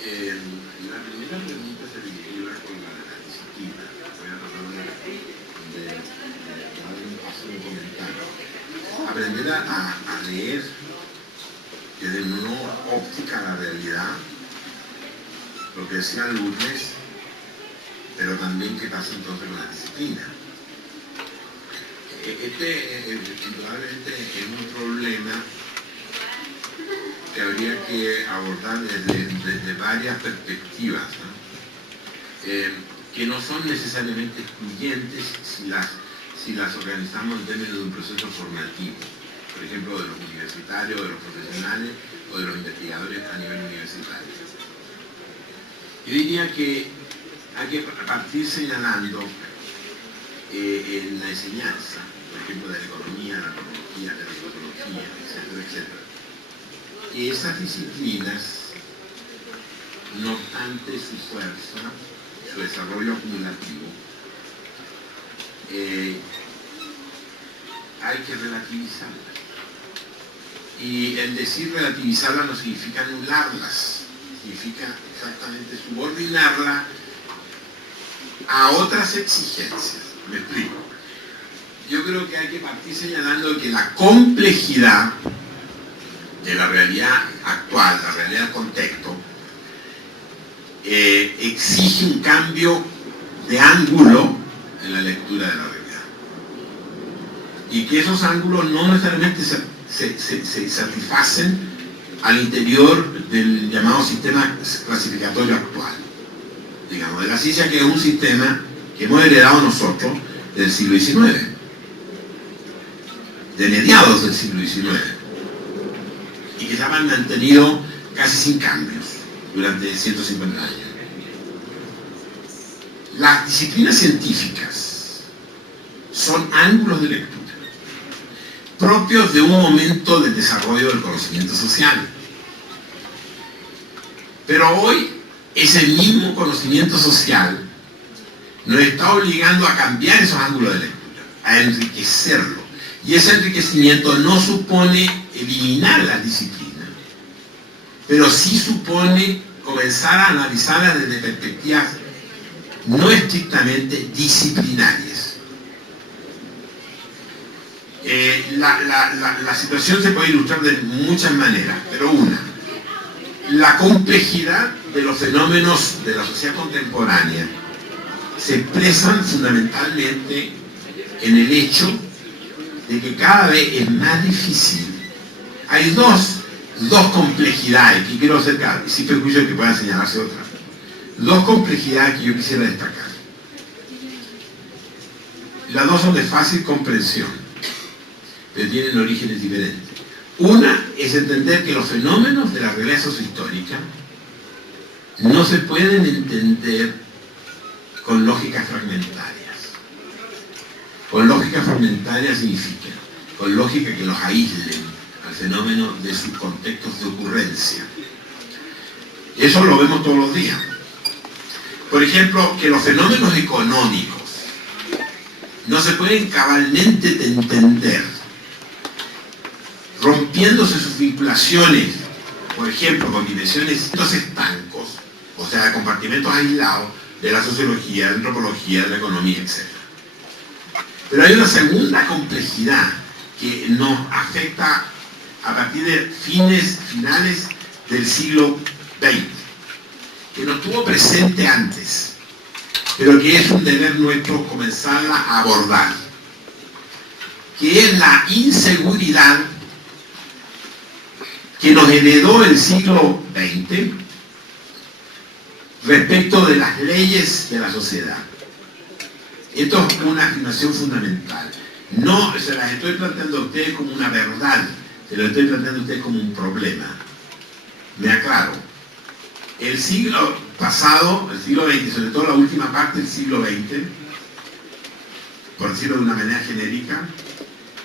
La primera pregunta se vincula con la disciplina. Voy a tratar de dar un comentario. Aprender a leer desde una óptica la realidad, lo que decía Lourdes, pero también qué pasa entonces con la disciplina. Indudablemente es un problema que habría que abordar desde varias perspectivas, ¿no? Que no son necesariamente excluyentes si las organizamos en términos de un proceso formativo, por ejemplo, de los universitarios, de los profesionales o de los investigadores a nivel universitario. Yo diría que hay que partir señalando en la enseñanza, por ejemplo, de la economía, la antropología, de la sociología, etcétera, etcétera, que esas disciplinas, no obstante su fuerza, su desarrollo acumulativo, hay que relativizarlas. Y el decir relativizarlas no significa anularlas, significa exactamente subordinarla a otras exigencias. Me explico. Yo creo que hay que partir señalando que la complejidad de la realidad actual, la realidad del contexto, exige un cambio de ángulo en la lectura de la realidad. Y que esos ángulos no necesariamente se satisfacen al interior del llamado sistema clasificatorio actual. Digamos, de la ciencia, que es un sistema que hemos heredado nosotros del siglo XIX, de mediados del siglo XIX, y que se han mantenido casi sin cambios durante 150 años. Las disciplinas científicas son ángulos de lectura propios de un momento del desarrollo del conocimiento social. Pero hoy ese mismo conocimiento social nos está obligando a cambiar esos ángulos de lectura, a enriquecerlo. Y ese enriquecimiento no supone eliminar las disciplinas, pero sí supone comenzar a analizarlas desde perspectivas no estrictamente disciplinarias. La situación se puede ilustrar de muchas maneras, pero una, la complejidad de los fenómenos de la sociedad contemporánea se expresan fundamentalmente en el hecho de que cada vez es más difícil. Hay dos complejidades que quiero acercar, y sin prejuicio de que puedan señalarse otras. Dos complejidades que yo quisiera destacar. Las dos son de fácil comprensión, pero tienen orígenes diferentes. Una es entender que los fenómenos de la realidad sociohistórica no se pueden entender con lógicas fragmentarias. Con lógica fragmentaria significa con lógica que los aíslen al fenómeno de sus contextos de ocurrencia. Eso lo vemos todos los días. Por ejemplo, que los fenómenos económicos no se pueden cabalmente entender rompiéndose sus vinculaciones, por ejemplo, con dimensiones estancos, o sea, compartimentos aislados de la sociología, de la antropología, de la economía, etc. Pero hay una segunda complejidad que nos afecta a partir de finales del siglo XX, que no estuvo presente antes, pero que es un deber nuestro comenzarla a abordar, que es la inseguridad que nos heredó el siglo XX respecto de las leyes de la sociedad. Esto es una afirmación fundamental. No se las estoy planteando a ustedes como una verdad, se lo estoy planteando a ustedes como un problema. Me aclaro. El siglo pasado, el siglo XX, sobre todo la última parte del siglo XX, por decirlo de una manera genérica,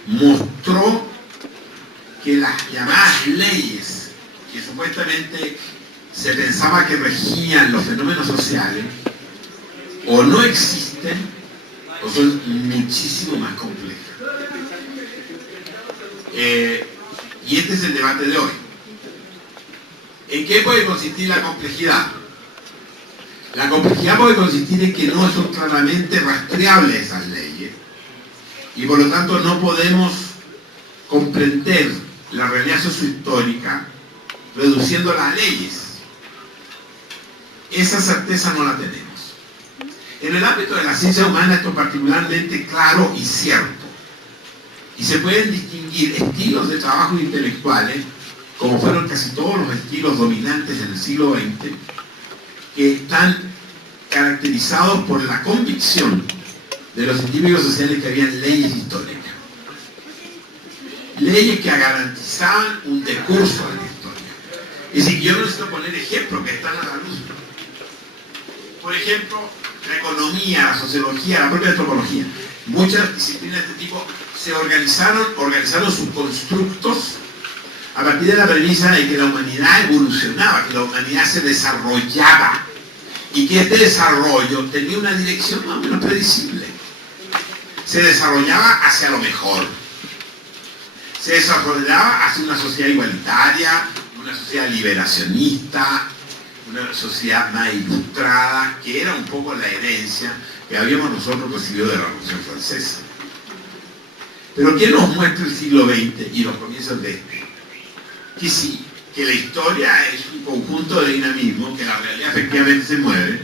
mostró que las llamadas leyes que supuestamente se pensaba que regían los fenómenos sociales o no existen o son muchísimo más complejas. Y este es el debate de hoy. ¿En qué puede consistir la complejidad? La complejidad puede consistir en que no son claramente rastreables esas leyes y por lo tanto no podemos comprender la realidad sociohistórica reduciendo las leyes. Esa certeza no la tenemos. En el ámbito de la ciencia humana esto es particularmente claro y cierto. Y se pueden distinguir estilos de trabajo intelectuales, como fueron casi todos los estilos dominantes en el siglo XX, que están caracterizados por la convicción de los individuos sociales que habían leyes históricas. Leyes que garantizaban un decurso de la historia. Es decir, yo no necesito poner ejemplos que están a la luz. Por ejemplo, la economía, la sociología, la propia antropología. Muchas disciplinas de este tipo se organizaron sus constructos a partir de la premisa de que la humanidad evolucionaba, que la humanidad se desarrollaba y que este desarrollo tenía una dirección más o menos predecible. Se desarrollaba hacia lo mejor. Se desarrollaba hacia una sociedad igualitaria, una sociedad liberacionista, una sociedad más ilustrada, que era un poco la herencia que habíamos nosotros recibido de la Revolución Francesa. Pero ¿qué nos muestra el siglo XX y los comienzos de este? Que sí, que la historia es un conjunto de dinamismo, que la realidad efectivamente se mueve,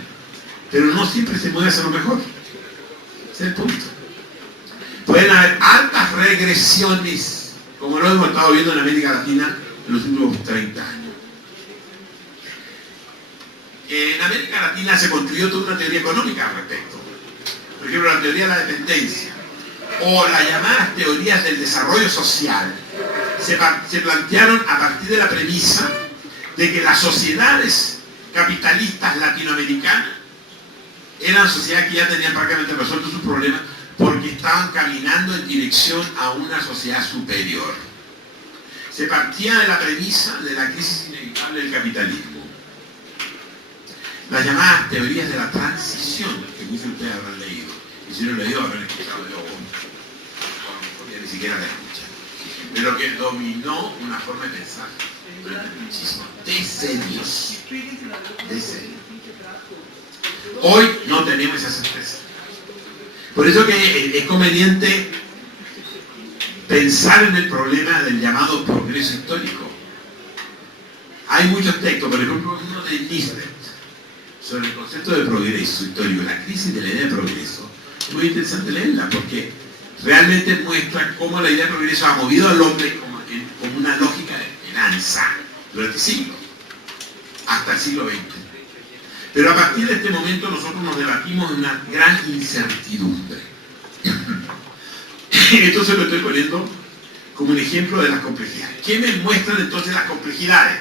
pero no siempre se mueve hacia lo mejor. Ese es el punto. Pueden haber altas regresiones, como lo hemos estado viendo en América Latina en los últimos 30 años. En América Latina se construyó toda una teoría económica al respecto. Por ejemplo, la teoría de la dependencia o las llamadas teorías del desarrollo social se plantearon a partir de la premisa de que las sociedades capitalistas latinoamericanas eran sociedades que ya tenían prácticamente resueltos sus problemas porque estaban caminando en dirección a una sociedad superior. Se partía de la premisa de la crisis inevitable del capitalismo. Las llamadas teorías de la transición, que muchos de ustedes habrán leído, y si no lo he leído habrán escuchado yo, porque ni siquiera la escuchan, pero que dominó una forma de pensar durante muchísimos decenios. Hoy no tenemos esa certeza. Por eso que es conveniente pensar en el problema del llamado progreso histórico. Hay muchos textos, por ejemplo, uno de Nisbet, sobre el concepto de progreso histórico, la crisis de la idea de progreso. Es muy interesante leerla porque realmente muestra cómo la idea de progreso ha movido al hombre como una lógica de esperanza durante siglos, hasta el siglo XX. Pero a partir de este momento nosotros nos debatimos en una gran incertidumbre. Esto se lo estoy poniendo como un ejemplo de las complejidades. ¿Qué me muestran entonces las complejidades?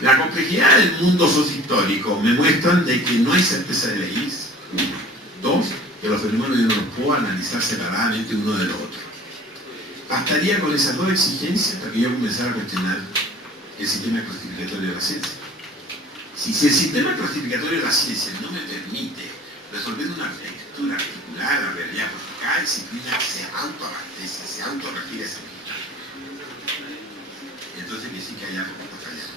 La complejidad del mundo sociohistórico me muestran de que no hay certeza de leyes, uno. Dos, que los fenómenos yo no los puedo analizar separadamente uno del otro. Bastaría con esas dos exigencias para que yo comenzara a cuestionar el sistema clasificatorio de la ciencia. Si el sistema clasificatorio de la ciencia no me permite resolver una lectura articular a la realidad, porque cada disciplina se autoabastece, se autorrefiere a esa misma, entonces que sí que hay algo que está fallando.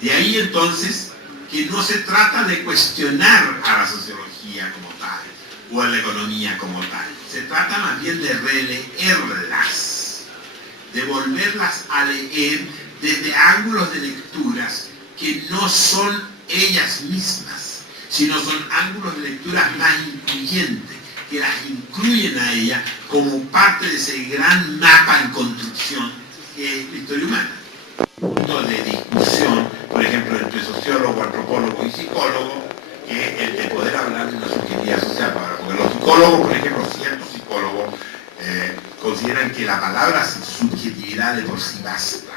De ahí entonces que no se trata de cuestionar a la sociología como tal o a la economía como tal. Se trata más bien de releerlas, de volverlas a leer desde ángulos de lecturas que no son ellas mismas, sino son ángulos de lectura más incluyentes, que las incluyen a ella como parte de ese gran mapa en construcción que es la historia humana. Punto de discusión, por ejemplo, entre sociólogo, antropólogo y psicólogo, que es el de poder hablar de una subjetividad social. Porque los psicólogos, por ejemplo, ciertos psicólogos consideran que la palabra subjetividad de por sí basta.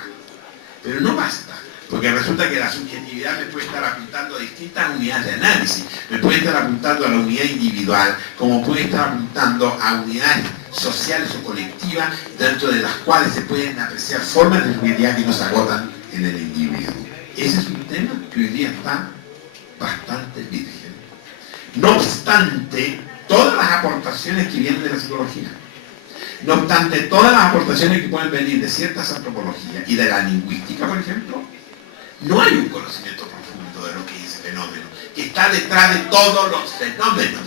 Pero no basta, porque resulta que la subjetividad me puede estar apuntando a distintas unidades de análisis, me puede estar apuntando a la unidad individual, como puede estar apuntando a unidades sociales o colectivas, dentro de las cuales se pueden apreciar formas de subjetividad que no se agotan en el individuo. Ese es un tema que hoy día está bastante virgen. No obstante, todas las aportaciones que vienen de la psicología, no obstante, todas las aportaciones que pueden venir de ciertas antropologías y de la lingüística, por ejemplo, no hay un conocimiento profundo de lo que es el fenómeno, que está detrás de todos los fenómenos.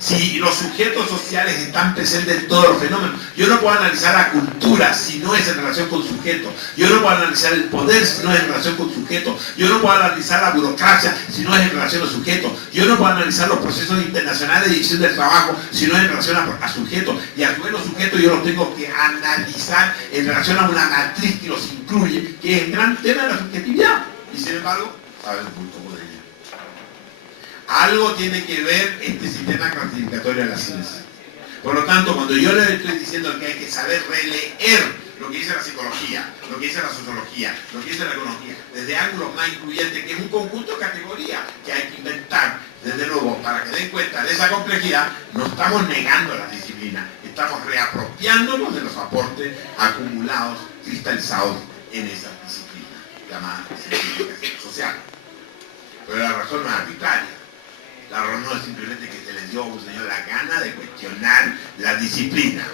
Si los sujetos sociales están presentes en todos los fenómenos, yo no puedo analizar la cultura si no es en relación con sujeto, yo no puedo analizar el poder si no es en relación con sujeto, yo no puedo analizar la burocracia si no es en relación al sujeto, yo no puedo analizar los procesos internacionales de división del trabajo si no es en relación a sujeto, y a su vez los sujetos yo los tengo que analizar en relación a una matriz que los incluye, que es el gran tema de la subjetividad, y sin embargo, saben muy poco de ella. Algo tiene que ver este sistema clasificatorio de la ciencia. Por lo tanto, cuando yo le estoy diciendo que hay que saber releer lo que dice la psicología, lo que dice la sociología, lo que dice la economía, desde ángulos más incluyentes, que es un conjunto de categorías que hay que inventar, desde luego, para que den cuenta de esa complejidad, no estamos negando las disciplinas, estamos reapropiándonos de los aportes acumulados, cristalizados en esas disciplinas, llamadas científicas sociales. Pero la razón no es arbitraria. La razón no es simplemente que se les dio a un señor la gana de cuestionar la disciplina.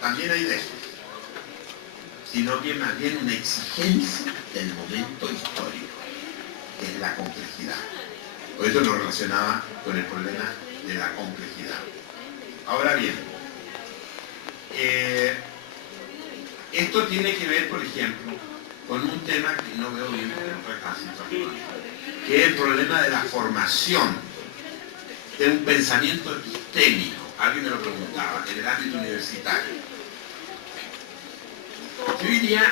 También hay de eso. Sino que más bien una exigencia del momento histórico, que es la complejidad. Por eso lo relacionaba con el problema de la complejidad. Ahora bien, esto tiene que ver, por ejemplo, con un tema que no veo bien en otra clase, que es el problema de la formación de un pensamiento epistémico. Alguien me lo preguntaba, en el ámbito universitario. Yo diría,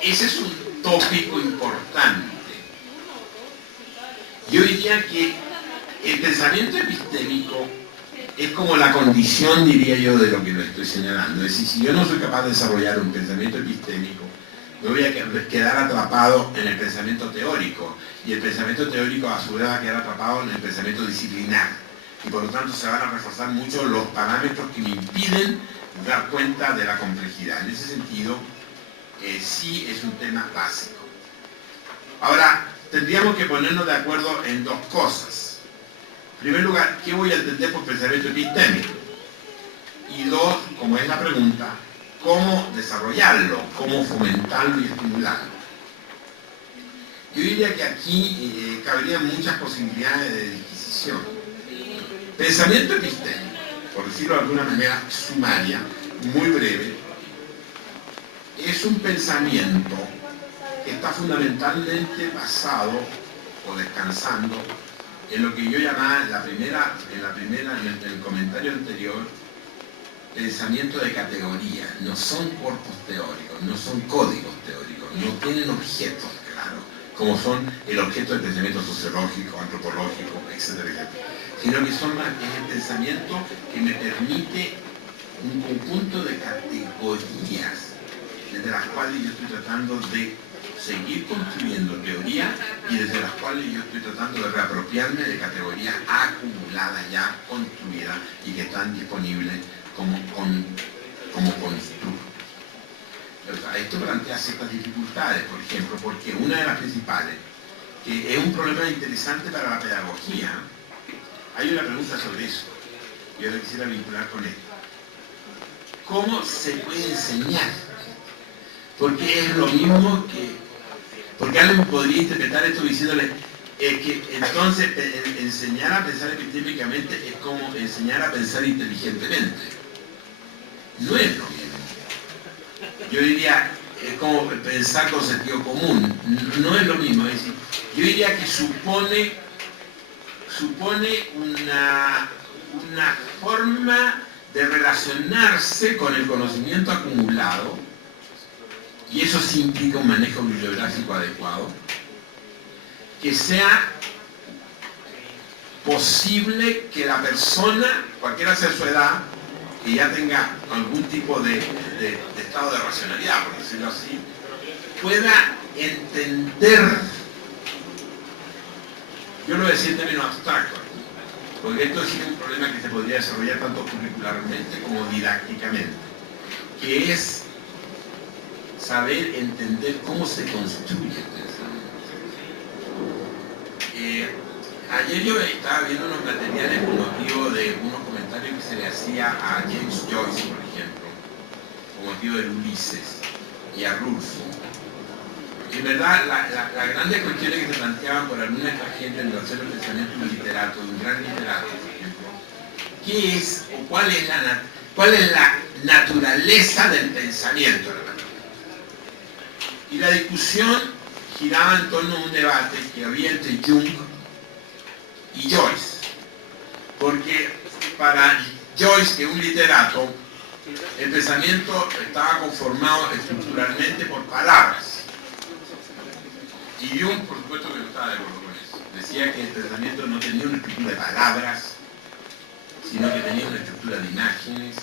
ese es un tópico importante. Yo diría que el pensamiento epistémico es como la condición, diría yo, de lo que lo estoy señalando. Es decir, si yo no soy capaz de desarrollar un pensamiento epistémico, me voy a quedar atrapado en el pensamiento teórico, y el pensamiento teórico a su vez va a quedar atrapado en el pensamiento disciplinar, y por lo tanto se van a reforzar mucho los parámetros que me impiden dar cuenta de la complejidad. En ese sentido, sí es un tema básico. Ahora, tendríamos que ponernos de acuerdo en dos cosas. En primer lugar, ¿qué voy a entender por pensamiento epistémico? Y dos, como es la pregunta, ¿cómo desarrollarlo? ¿Cómo fomentarlo y estimularlo? Yo diría que aquí cabrían muchas posibilidades de disquisición. Pensamiento epistémico, por decirlo de alguna manera sumaria, muy breve, es un pensamiento que está fundamentalmente basado o descansando en lo que yo llamaba en el comentario anterior, pensamiento de categoría. No son corpus teóricos, no son códigos teóricos, no tienen objetos claros, como son el objeto del pensamiento sociológico, antropológico, etcétera, etcétera, sino que son el pensamiento que me permite un conjunto de categorías desde las cuales yo estoy tratando de seguir construyendo teoría y desde las cuales yo estoy tratando de reapropiarme de categorías acumuladas ya construidas y que están disponibles como constructo. Esto plantea ciertas dificultades, por ejemplo, porque una de las principales, que es un problema interesante para la pedagogía, hay una pregunta sobre eso, yo le quisiera vincular con esto. ¿Cómo se puede enseñar? Porque es lo mismo que... Porque alguien podría interpretar esto diciéndole que entonces enseñar a pensar epistémicamente es como enseñar a pensar inteligentemente. No es lo mismo. Yo diría, es como pensar con sentido común. No es lo mismo. Es decir, yo diría que supone una forma de relacionarse con el conocimiento acumulado, y eso sí implica un manejo bibliográfico adecuado, que sea posible que la persona, cualquiera sea su edad, que ya tenga algún tipo de estado de racionalidad, por decirlo así, pueda entender, yo lo decía en términos abstractos, porque esto sí es un problema que se podría desarrollar tanto curricularmente como didácticamente, que es saber entender cómo se construye el pensamiento. Ayer yo estaba viendo unos materiales con motivo de unos comentarios que se le hacía a James Joyce, por ejemplo, con motivo del Ulises, y a Rulfo. Y en verdad, las grandes cuestiones que se planteaban por alguna de esta gente en el hacer el pensamiento de un literato, de un gran literato, por ejemplo, ¿qué es o cuál es la naturaleza del pensamiento? Y la discusión giraba en torno a un debate que había entre Jung y Joyce. Porque para Joyce, que es un literato, el pensamiento estaba conformado estructuralmente por palabras. Y Jung, por supuesto, que no estaba de acuerdo con eso. Decía que el pensamiento no tenía una estructura de palabras, sino que tenía una estructura de imágenes,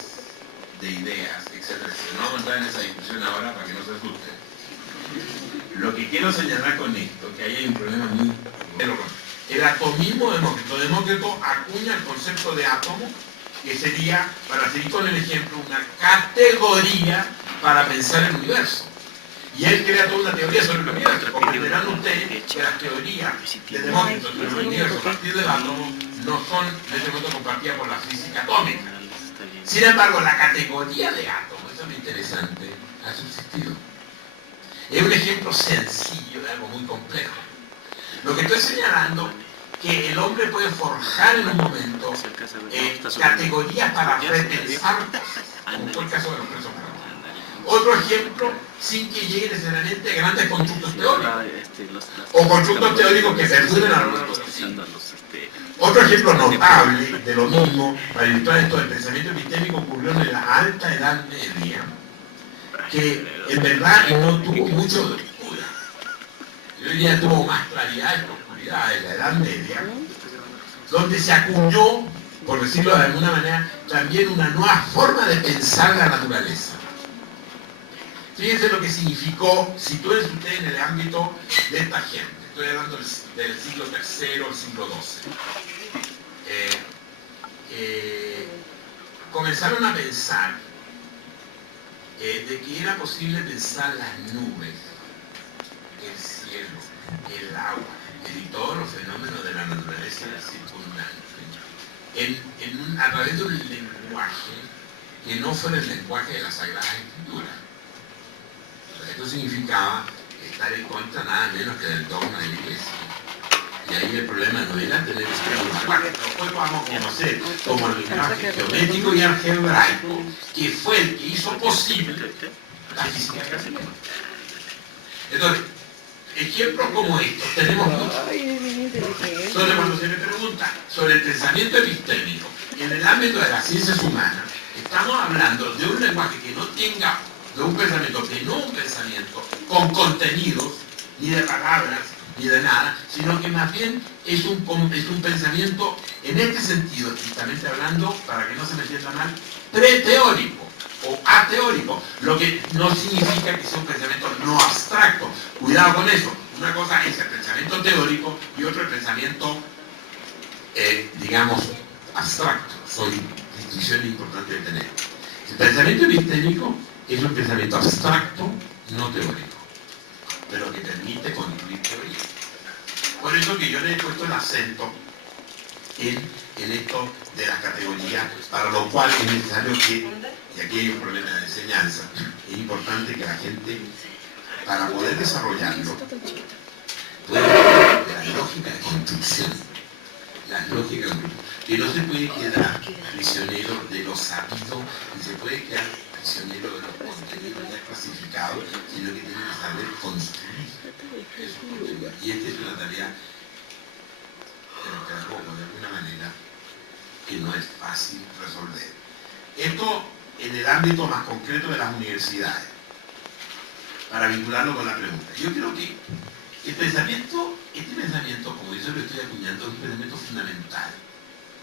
de ideas, etc. No vamos a entrar en esa discusión ahora para que no se asusten. Lo que quiero señalar con esto, que ahí hay un problema muy... El atomismo demócrito. Demócrito acuña el concepto de átomo, que sería, para seguir con el ejemplo, una categoría para pensar el universo. Y él crea toda una teoría sobre el universo. Comprenderán ustedes que las teorías de Demócrito sobre el universo a partir del átomo no son, en este momento, compartidas por la física atómica. Sin embargo, la categoría de átomo, eso es lo interesante, ha subsistido. Es un ejemplo sencillo de algo muy complejo. Lo que estoy señalando, que el hombre puede forjar en un momento categorías para repensar, como fue el caso de los presos políticos. Otro ejemplo, sin que lleguen necesariamente grandes constructos teóricos, o constructos teóricos que perduren a lo largo de los siglos. Otro ejemplo notable de lo mismo, para ilustrar esto del pensamiento epistémico, ocurrió en la alta edad media, que en verdad no tuvo mucho de oscuridad. Yo diría tuvo más claridad y oscuridad en la edad media, donde se acuñó, por decirlo de alguna manera, también una nueva forma de pensar la naturaleza. Fíjense lo que significó, sitúense ustedes en el ámbito de esta gente. Estoy hablando del siglo III al siglo XII. Comenzaron a pensar de que era posible pensar las nubes, el cielo, el agua y todos los fenómenos de la naturaleza circundante a través de un lenguaje que no fuera el lenguaje de las Sagradas Escrituras. Esto significaba estar en contra nada menos que del dogma de la Iglesia. Y ahí el problema no era tener que preguntar, después vamos a conocer como el lenguaje geométrico y algebraico, que fue el que hizo posible la física brasileña. Entonces, ejemplos como estos tenemos muchos. Entonces, cuando se me pregunta sobre el pensamiento epistémico en el ámbito de las ciencias humanas, estamos hablando de un lenguaje que no tenga, de un pensamiento que no un pensamiento con contenidos, ni de palabras, ni de nada, sino que más bien es un pensamiento, en este sentido, estrictamente hablando, para que no se me entienda mal, preteórico o ateórico, lo que no significa que sea un pensamiento no abstracto. Cuidado con eso. Una cosa es el pensamiento teórico y otro el pensamiento, digamos, abstracto. Son distinciones importantes de tener. El pensamiento epistémico es un pensamiento abstracto, no teórico, pero que permite construir teoría. Por eso que yo le he puesto el acento en esto de las categorías, para lo cual es necesario que, y aquí hay un problema de enseñanza, es importante que la gente, para poder desarrollarlo, pueda tener la lógica de construcción, que no se puede quedar prisionero de lo sabido, ni se puede quedar prisionero de los contenidos ya clasificados, sino que tiene que saber construir esos contenidos. Y esta es una tarea del pedagogo, de alguna manera, que no es fácil resolver. Esto en el ámbito más concreto de las universidades, para vincularlo con la pregunta. Yo creo que este pensamiento, como yo lo estoy acuñando, es un pensamiento fundamental.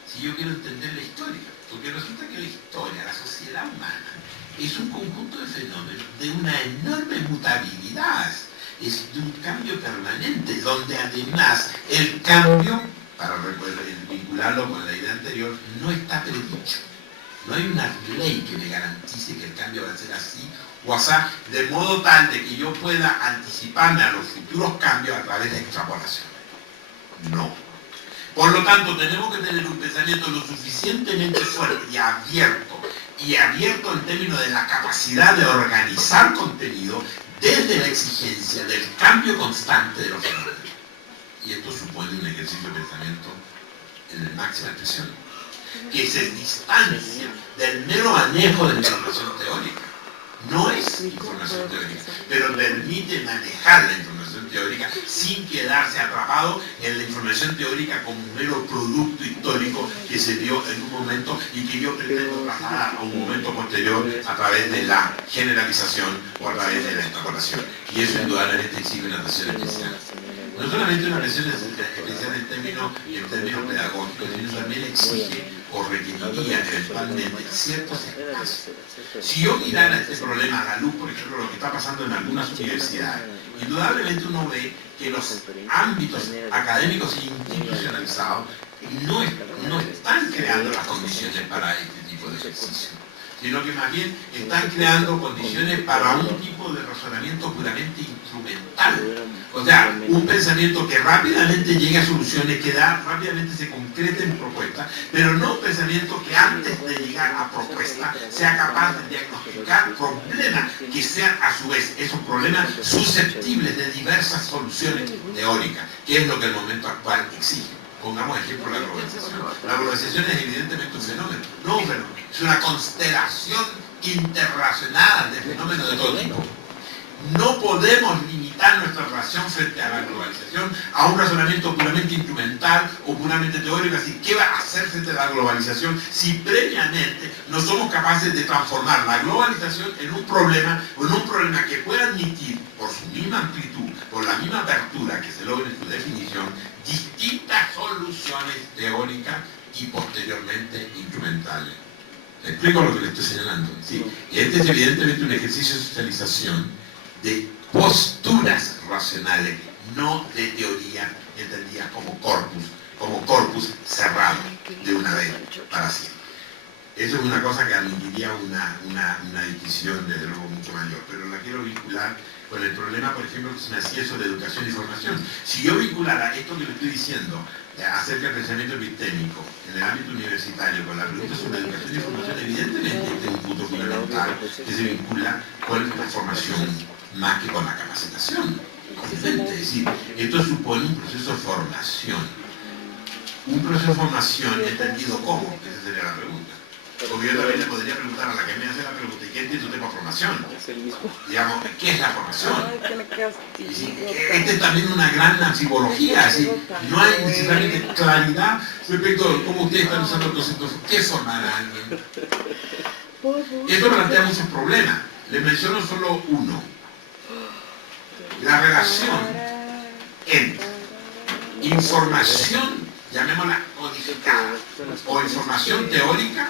Si yo quiero entender la historia, porque resulta que la historia, la sociedad humana, es un conjunto de fenómenos de una enorme mutabilidad, es de un cambio permanente, donde además el cambio, para vincularlo con la idea anterior, no está predicho. No hay una ley que me garantice que el cambio va a ser así o así, de modo tal de que yo pueda anticiparme a los futuros cambios a través de extrapolación. No. Por lo tanto, tenemos que tener un pensamiento lo suficientemente fuerte y abierto en términos de la capacidad de organizar contenido desde la exigencia del cambio constante de los fenómenos. Y esto supone un ejercicio de pensamiento en la máxima expresión, que se distancia del mero manejo de la información teórica. No es información teórica, pero permite manejar la información teórica sin quedarse atrapado en la información teórica como un mero producto histórico que se dio en un momento y que yo pretendo trasladar a un momento posterior a través de la generalización o a través de la extrapolación. Y eso indudablemente exige una atención especial. No solamente una atención especial en términos pedagógicos, sino también exige o requeriría eventualmente ciertos espacios. Si yo mirara este problema a la luz, por ejemplo, lo que está pasando en algunas universidades, indudablemente uno ve que los ámbitos académicos e institucionalizados no están creando las condiciones para este tipo de ejercicio, sino que más bien están creando condiciones para un tipo de razonamiento puramente instrumental. O sea, un pensamiento que rápidamente llegue a soluciones, que rápidamente se concrete en propuestas, pero no un pensamiento que antes de llegar a propuestas sea capaz de diagnosticar problemas que sean a su vez esos problemas susceptibles de diversas soluciones teóricas, que es lo que el momento actual exige. Pongamos ejemplo la globalización. La globalización es evidentemente un fenómeno, no un fenómeno, es una constelación interrelacionada de fenómenos de todo tipo. No podemos limitar nuestra relación frente a la globalización a un razonamiento puramente instrumental o puramente teórico. Así, ¿qué va a hacer frente a la globalización si previamente no somos capaces de transformar la globalización en un problema que pueda admitir, por su misma amplitud, por la misma apertura que se logra en su definición, distintas soluciones teóricas y posteriormente instrumentales? ¿Me explico lo que le estoy señalando? ¿Sí? Y este es evidentemente un ejercicio de socialización de posturas racionales, no de teoría entendidas como corpus cerrado de una vez para siempre. Eso es una cosa que admitiría una distinción desde luego mucho mayor, pero la quiero vincular con el problema, por ejemplo, que se me hacía eso de educación y formación. Si yo vinculara esto que le estoy diciendo acerca del pensamiento epistémico en el ámbito universitario con la pregunta sobre educación y formación, evidentemente este es un punto fundamental que se vincula con la formación más que con la capacitación. completamente. Es decir, esto supone un proceso de formación. Un proceso de formación entendido como, esa sería la pregunta. Porque yo también le podría preguntar a la que me hace la pregunta, ¿qué entiende usted por formación? Digamos, ¿qué es la formación? Es decir, esta es también una gran antropología, es decir, no hay necesariamente claridad respecto a cómo ustedes están usando el concepto de qué es formar a alguien. Esto plantea muchos problemas. Les menciono solo uno. La relación entre información, llamémosla codificada, o información teórica,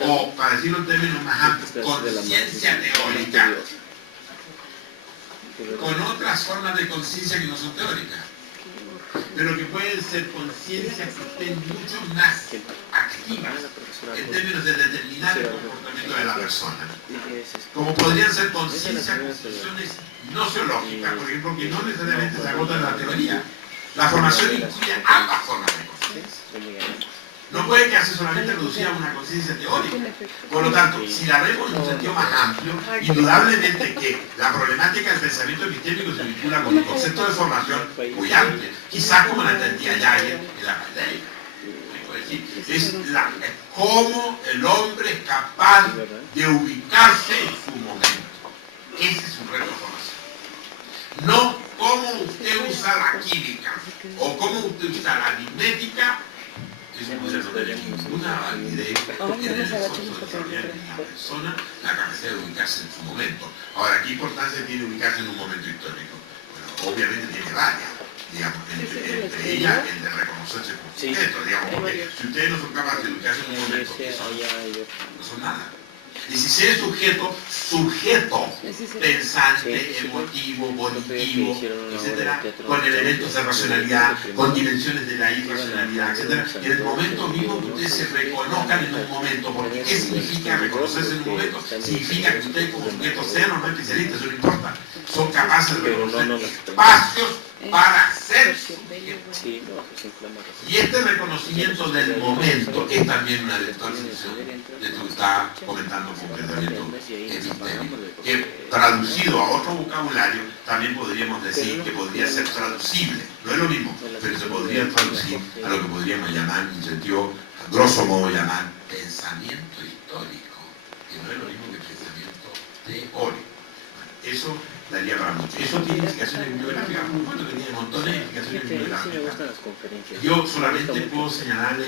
o, para decirlo en términos más amplios, conciencia teórica, con otras formas de conciencia que no son teóricas, pero que pueden ser conciencias que estén mucho más activas en términos de determinar el comportamiento de la persona. Como podrían ser conciencias con funciones no zoológicas, por ejemplo, que no necesariamente se agotan en la teoría. La formación incluye ambas formas de conciencia. No puede quedarse solamente reducida a una conciencia teórica. Por lo tanto, si la vemos en un sentido más amplio, indudablemente que la problemática del pensamiento epistémico se vincula con un concepto de formación muy amplio, quizás como la entendía Jaeger en la pandemia. Es cómo el hombre es capaz de ubicarse en su momento. Ese es un reto de formación. No cómo usted usa la química o cómo usted usa la aritmética. Eso puede no tener ninguna validez en el esfuerzo de desarrollar en la persona la capacidad de ubicarse en su momento. Ahora, ¿qué importancia tiene ubicarse en un momento histórico? Bueno, obviamente tiene varias, digamos, entre ellas el de reconocerse como sujeto, digamos, porque si ustedes no son capaces de ubicarse en un momento, no son nada. Y si se es sujeto pensante, emotivo, volitivo, etcétera, con elementos de racionalidad, con dimensiones de la irracionalidad, etcétera, en el momento mismo que ustedes se reconozcan en un momento, porque ¿qué significa reconocerse en un momento? Significa que ustedes como sujetos sean o no especialistas, eso no importa, son capaces de reconocer espacios para ser sujetos. Y este reconocimiento del momento es también una definición de lo que está comentando con pensamiento epistémico, que traducido a otro vocabulario también podríamos decir que podría ser traducible, no es lo mismo, pero se podría traducir a lo que podríamos llamar, en sentido grosso modo llamar pensamiento histórico, que no es lo mismo que pensamiento teórico. Eso daría para mucho. Eso tiene explicaciones bibliográficas muy buenas, tenía montones de explicaciones bibliográficas. Yo solamente puedo señalarle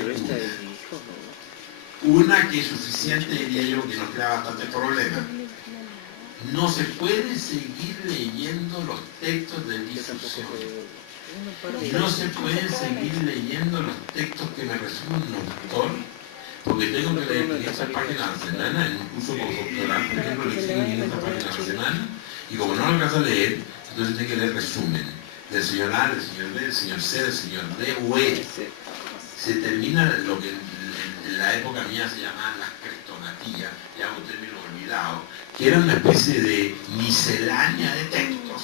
una que es suficiente, diría yo, que nos crea bastante problema. No se puede seguir leyendo los textos de difusión. No se pueden seguir leyendo los textos que me resume un autor, porque tengo que leer 500 páginas a la semana en un curso postdoctoral, por ejemplo, le exigen 500 páginas a la semana, y como no lo alcanza a leer, entonces tengo que leer resumen del señor A, del señor B, del señor C, del señor D o E. Se termina lo que en la época mía se llamaban las crestonatías, ya un término olvidado, que era una especie de miscelánea de textos.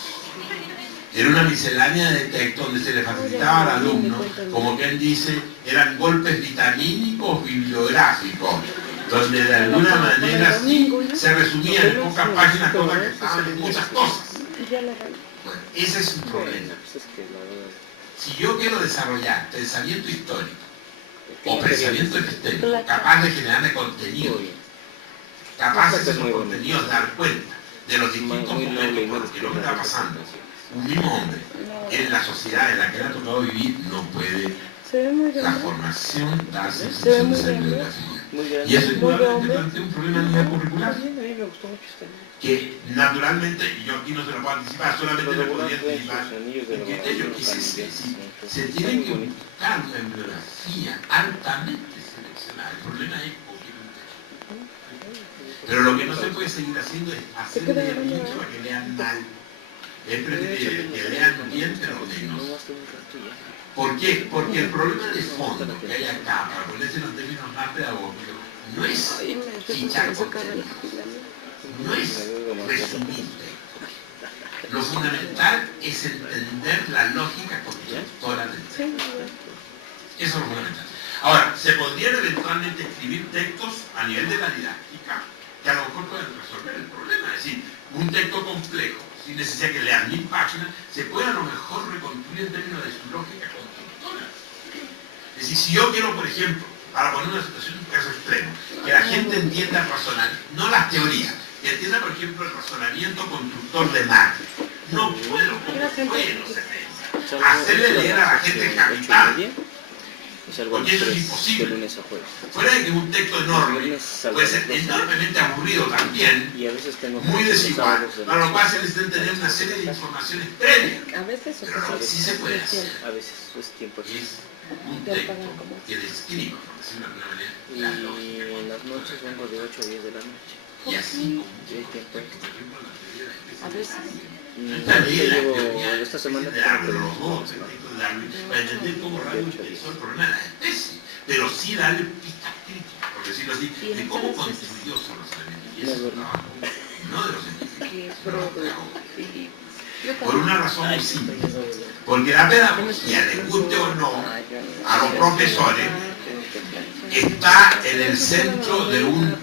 Era una miscelánea de textos donde se le facilitaba al alumno, como quien dice, eran golpes vitamínicos bibliográficos, donde de alguna manera sí se resumían en pocas páginas cosas que estaban en muchas cosas. Bueno, ese es un problema. Si yo quiero desarrollar pensamiento histórico o pensamiento epistémico, capaz de generarme contenido, capaz de esos contenidos dar cuenta de los distintos momentos por los que lo que está pasando, un mismo hombre en la sociedad en la que le ha tocado vivir no puede la formación darse en función de esa bibliografía. Y eso indudablemente plantea un problema a nivel curricular que naturalmente, yo aquí no se lo puedo anticipar, solamente le podría anticipar el criterio que se tiene que buscar una bibliografía altamente seleccionada. El problema es pero lo que no se puede seguir haciendo es hacerle a niños para que lean mal. Es preferible que lean bien pero menos. ¿Por qué? Porque el problema de fondo que hay acá, para ponerse en los términos más pedagógicos, no es fichar contenido, no es resumir. Lo fundamental es entender la lógica constructora del texto. Eso es lo fundamental. Ahora, se podrían eventualmente escribir textos a nivel de la didáctica que a lo mejor pueden resolver el problema. Es decir, un texto complejo sin necesidad que lean 1000 páginas, se puede a lo mejor reconstruir en términos de su lógica constructora. Es decir, si yo quiero, por ejemplo, para poner una situación, un caso extremo, que la gente entienda el razonamiento, no las teorías, que entienda, por ejemplo, el razonamiento constructor de Marx. No puedo, como fue en los 70, hacerle leer a la gente el Capital, porque eso es imposible. Fuera de que un texto enorme puede ser enormemente aburrido también, muy desigual, para lo cual se necesita tener una serie de informaciones previas. Pero lo que sí se puede hacer es un texto que describa, por decirlo de alguna manera, la lógica. Y en las noches vengo de 8 a 10 de la noche. Y así A veces. esta ley, la Llevo teoría esta semana de Darwin, los robots, el texto de Darwin, para entender cómo Darwin utilizó el problema de la especie, pero sí darle pistas críticas, por decirlo así, de cómo construyó su razonamiento. Y ese es el trabajo, no de los científicos, sino de los pedagogos. Por una razón muy simple, porque la pedagogía, le guste o no a los profesores, está en el centro de un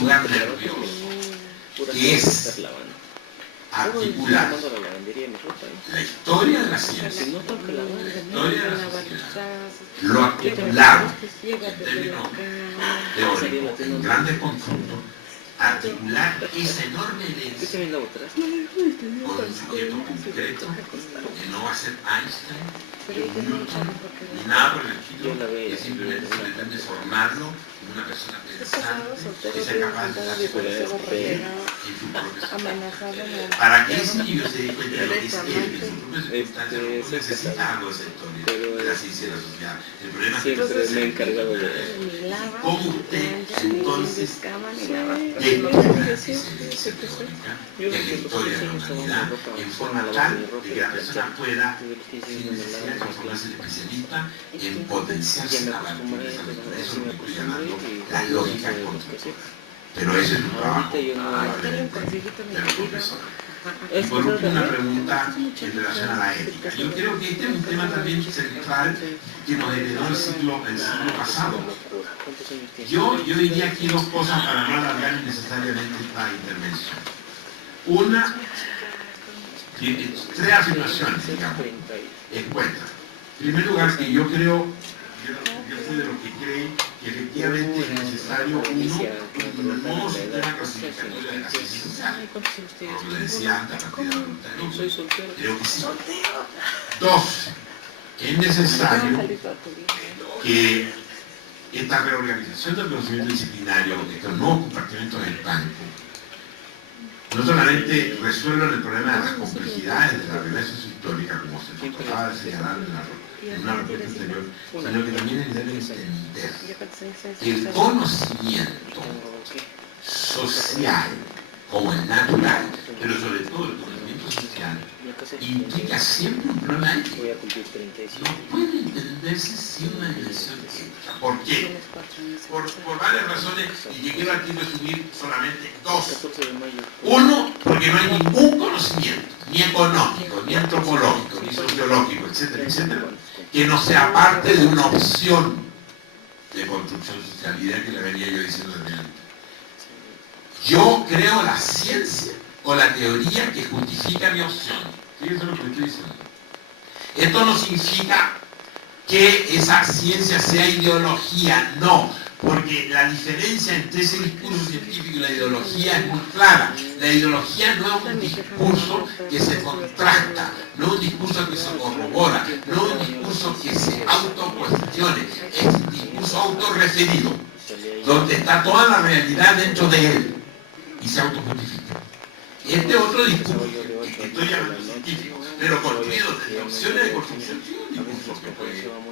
lugar nervioso, que es articular la historia de la ciencia, la historia de la sociedad, lo articulado en términos teóricos, en grandes conjuntos, articular esa enorme herencia con un sujeto concreto que no va a ser Einstein, ni Newton, ni nada por el estilo, que simplemente se pretende formarlo en una persona pensante que sea capaz de darse cuenta en su propio ser. Para que ese niño se dé cuenta de lo que es él en su propia circunstancia, necesita algo de esa historia de la ciencia y de la sociedad. El problema es que Siempre me he encargado de cómo usted entonces detecta esa herencia teórica que es la historia de la humanidad en forma tal de que la persona pueda, sin necesidad de transformarse en especialista, en potenciarse la apertura de esa lectura. Eso es lo que estoy llamando las lógicas constructoras. Pero ese es un trabajo probablemente de los profesores. Y por último, una pregunta en relación a la ética. Yo creo que este es un tema también central que nos heredó el siglo pasado. Yo diría aquí dos cosas para no alargar innecesariamente esta intervención. Una, tres afirmaciones, digamos, encuentran. En primer lugar, que yo creo, yo soy de los que creen que efectivamente es necesario un nuevo sistema clasificatorio de la ciencia social. Como lo decía antes, a partir de la voluntad de Newton. Creo que sí. Dos, es necesario que esta reorganización del conocimiento disciplinario, estos nuevos compartimentos del banco, no solamente resuelven el problema de las complejidades de la relación histórica, como se nos trataba de señalar en una respuesta anterior, sino que también deben entender que el conocimiento social, como el natural, pero sobre todo el conocimiento social, implica siempre un problema ético. No puede entenderse sin una dimensión ética. ¿Por qué? Por varias razones, y que quiero aquí resumir solamente dos. Uno, porque no hay ningún conocimiento, ni económico, ni antropológico, ni sociológico, etcétera, etcétera, que no sea parte de una opción de construcción social, idea que le venía yo diciendo desde antes. Yo creo la ciencia o la teoría que justifica mi opción. Fíjense lo que estoy diciendo. Esto no significa que esa ciencia sea ideología, no, porque la diferencia entre ese discurso científico y la ideología es muy clara. La ideología no es un discurso que se contrasta, no es un discurso que se corrobora, no es un discurso que se autocuestione, es un discurso autorreferido, donde está toda la realidad dentro de él y se autojustifica. Este otro discurso, que estoy llamando científico, pero construido desde opciones de construcción, sí, es un discurso que puede funcionar.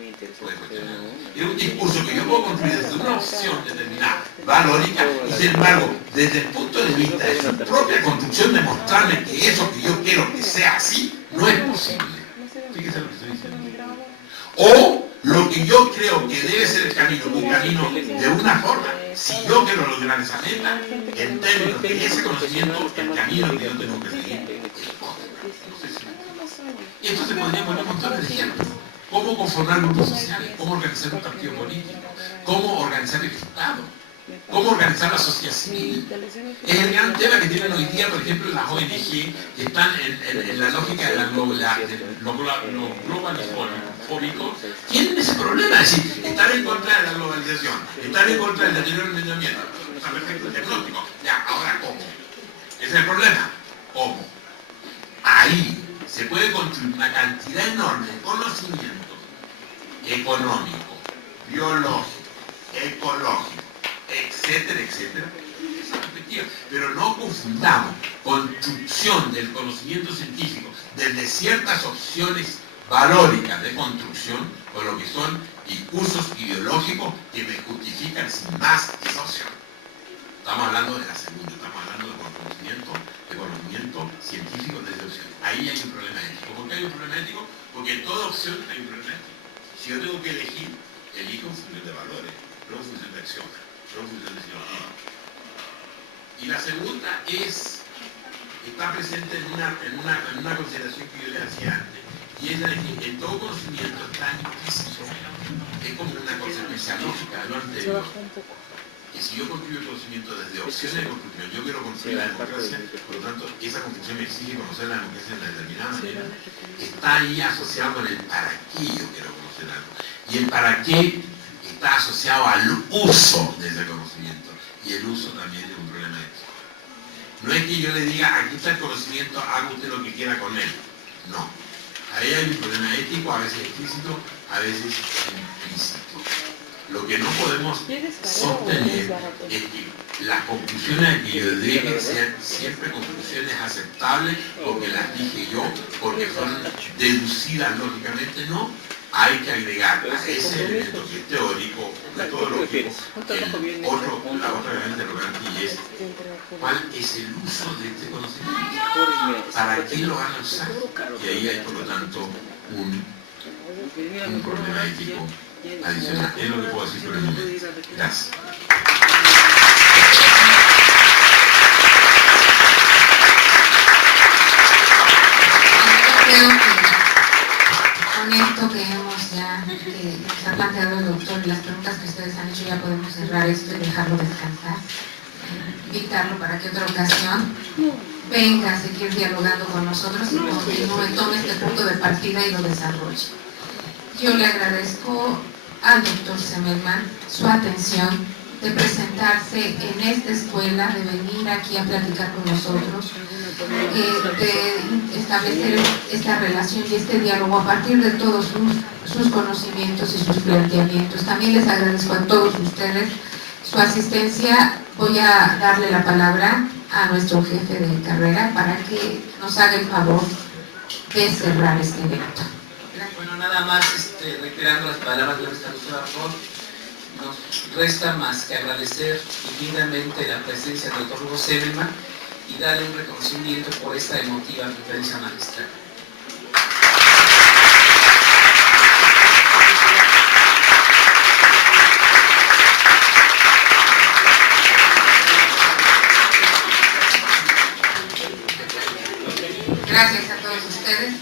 Es un discurso que yo puedo construir desde una opción determinada, valórica, y sin embargo, desde el punto de vista de su propia construcción, demostrarme que eso que yo quiero que sea así, no es posible. Fíjese lo que estoy diciendo. O lo que yo creo que debe ser el camino, un camino de una forma, si yo quiero lograr esa meta, en términos de ese conocimiento, el camino que yo tengo que seguir. Y esto se podría poner un montón de ejemplos. Cómo conformar grupos sociales, cómo organizar un partido político, cómo organizar el Estado. cómo organizar la sociedad civil. Es el gran tema que tienen hoy día, por ejemplo, las ONG, que están en la lógica de lo globalizónico, tienen ese problema, es decir, estar en contra de la globalización, estar en contra del deterioro del medio ambiente. Está perfecto el diagnóstico. Ya, ahora, ¿cómo? Ese es el problema. ¿Cómo? Ahí se puede construir una cantidad enorme de conocimiento económico, biológico, ecológico, etcétera, etcétera, esa perspectiva. Pero no confundamos construcción del conocimiento científico desde ciertas opciones valóricas de construcción con lo que son discursos ideológicos que me justifican sin más esa opción. Estamos hablando de la segunda, estamos hablando de conocimiento científico desde opción. Ahí hay un problema ético. ¿Por qué hay un problema ético? Porque en toda opción hay un problema ético. Si yo tengo que elegir, elijo en función de valores, no en función de acción, no en función de ideología. Y la segunda está presente en una consideración que yo le hacía antes, y es la de que en todo conocimiento está implícito, es como una consecuencia lógica de lo anterior. Y si yo construyo el conocimiento desde opciones de construcción, yo quiero construir la democracia, por lo tanto, esa construcción me exige conocer la democracia de una determinada manera. Está ahí asociado con el para qué yo quiero conocer algo. Y el para qué está asociado al uso de ese conocimiento. Y el uso también es un problema ético. No es que yo le diga, aquí está el conocimiento, haga usted lo que quiera con él. No. Ahí hay un problema ético, a veces explícito, a veces implícito. Lo que no podemos sostener es que las conclusiones que yo deben ser siempre conclusiones aceptables porque las dije yo, porque son deducidas lógicamente, no. Hay que agregar a ese elemento que es teórico, metodológico, la otra elemento interrogante es cuál es el uso de este conocimiento, para qué lo van a usar. Y ahí hay por lo tanto un problema ético adicional. Es lo que puedo decir por el momento. Gracias. Creo que con esto que hemos ya se ha planteado el doctor y las preguntas que ustedes han hecho, ya podemos cerrar esto y dejarlo descansar. Invitarlo para que otra ocasión venga a seguir dialogando con nosotros y continúe, tome este punto de partida y lo desarrolle. Yo le agradezco al doctor Zemelman su atención de presentarse en esta escuela, de venir aquí a platicar con nosotros, de establecer esta relación y este diálogo a partir de todos sus conocimientos y sus planteamientos. También les agradezco a todos ustedes su asistencia. Voy a darle la palabra a nuestro jefe de carrera para que nos haga el favor de cerrar este evento. Bueno, nada más reiterando las palabras de nuestra doctora Ford, nos resta más que agradecer infinitamente la presencia del doctor Hugo Zemelman y darle un reconocimiento por esta emotiva conferencia magistral. Gracias a todos ustedes.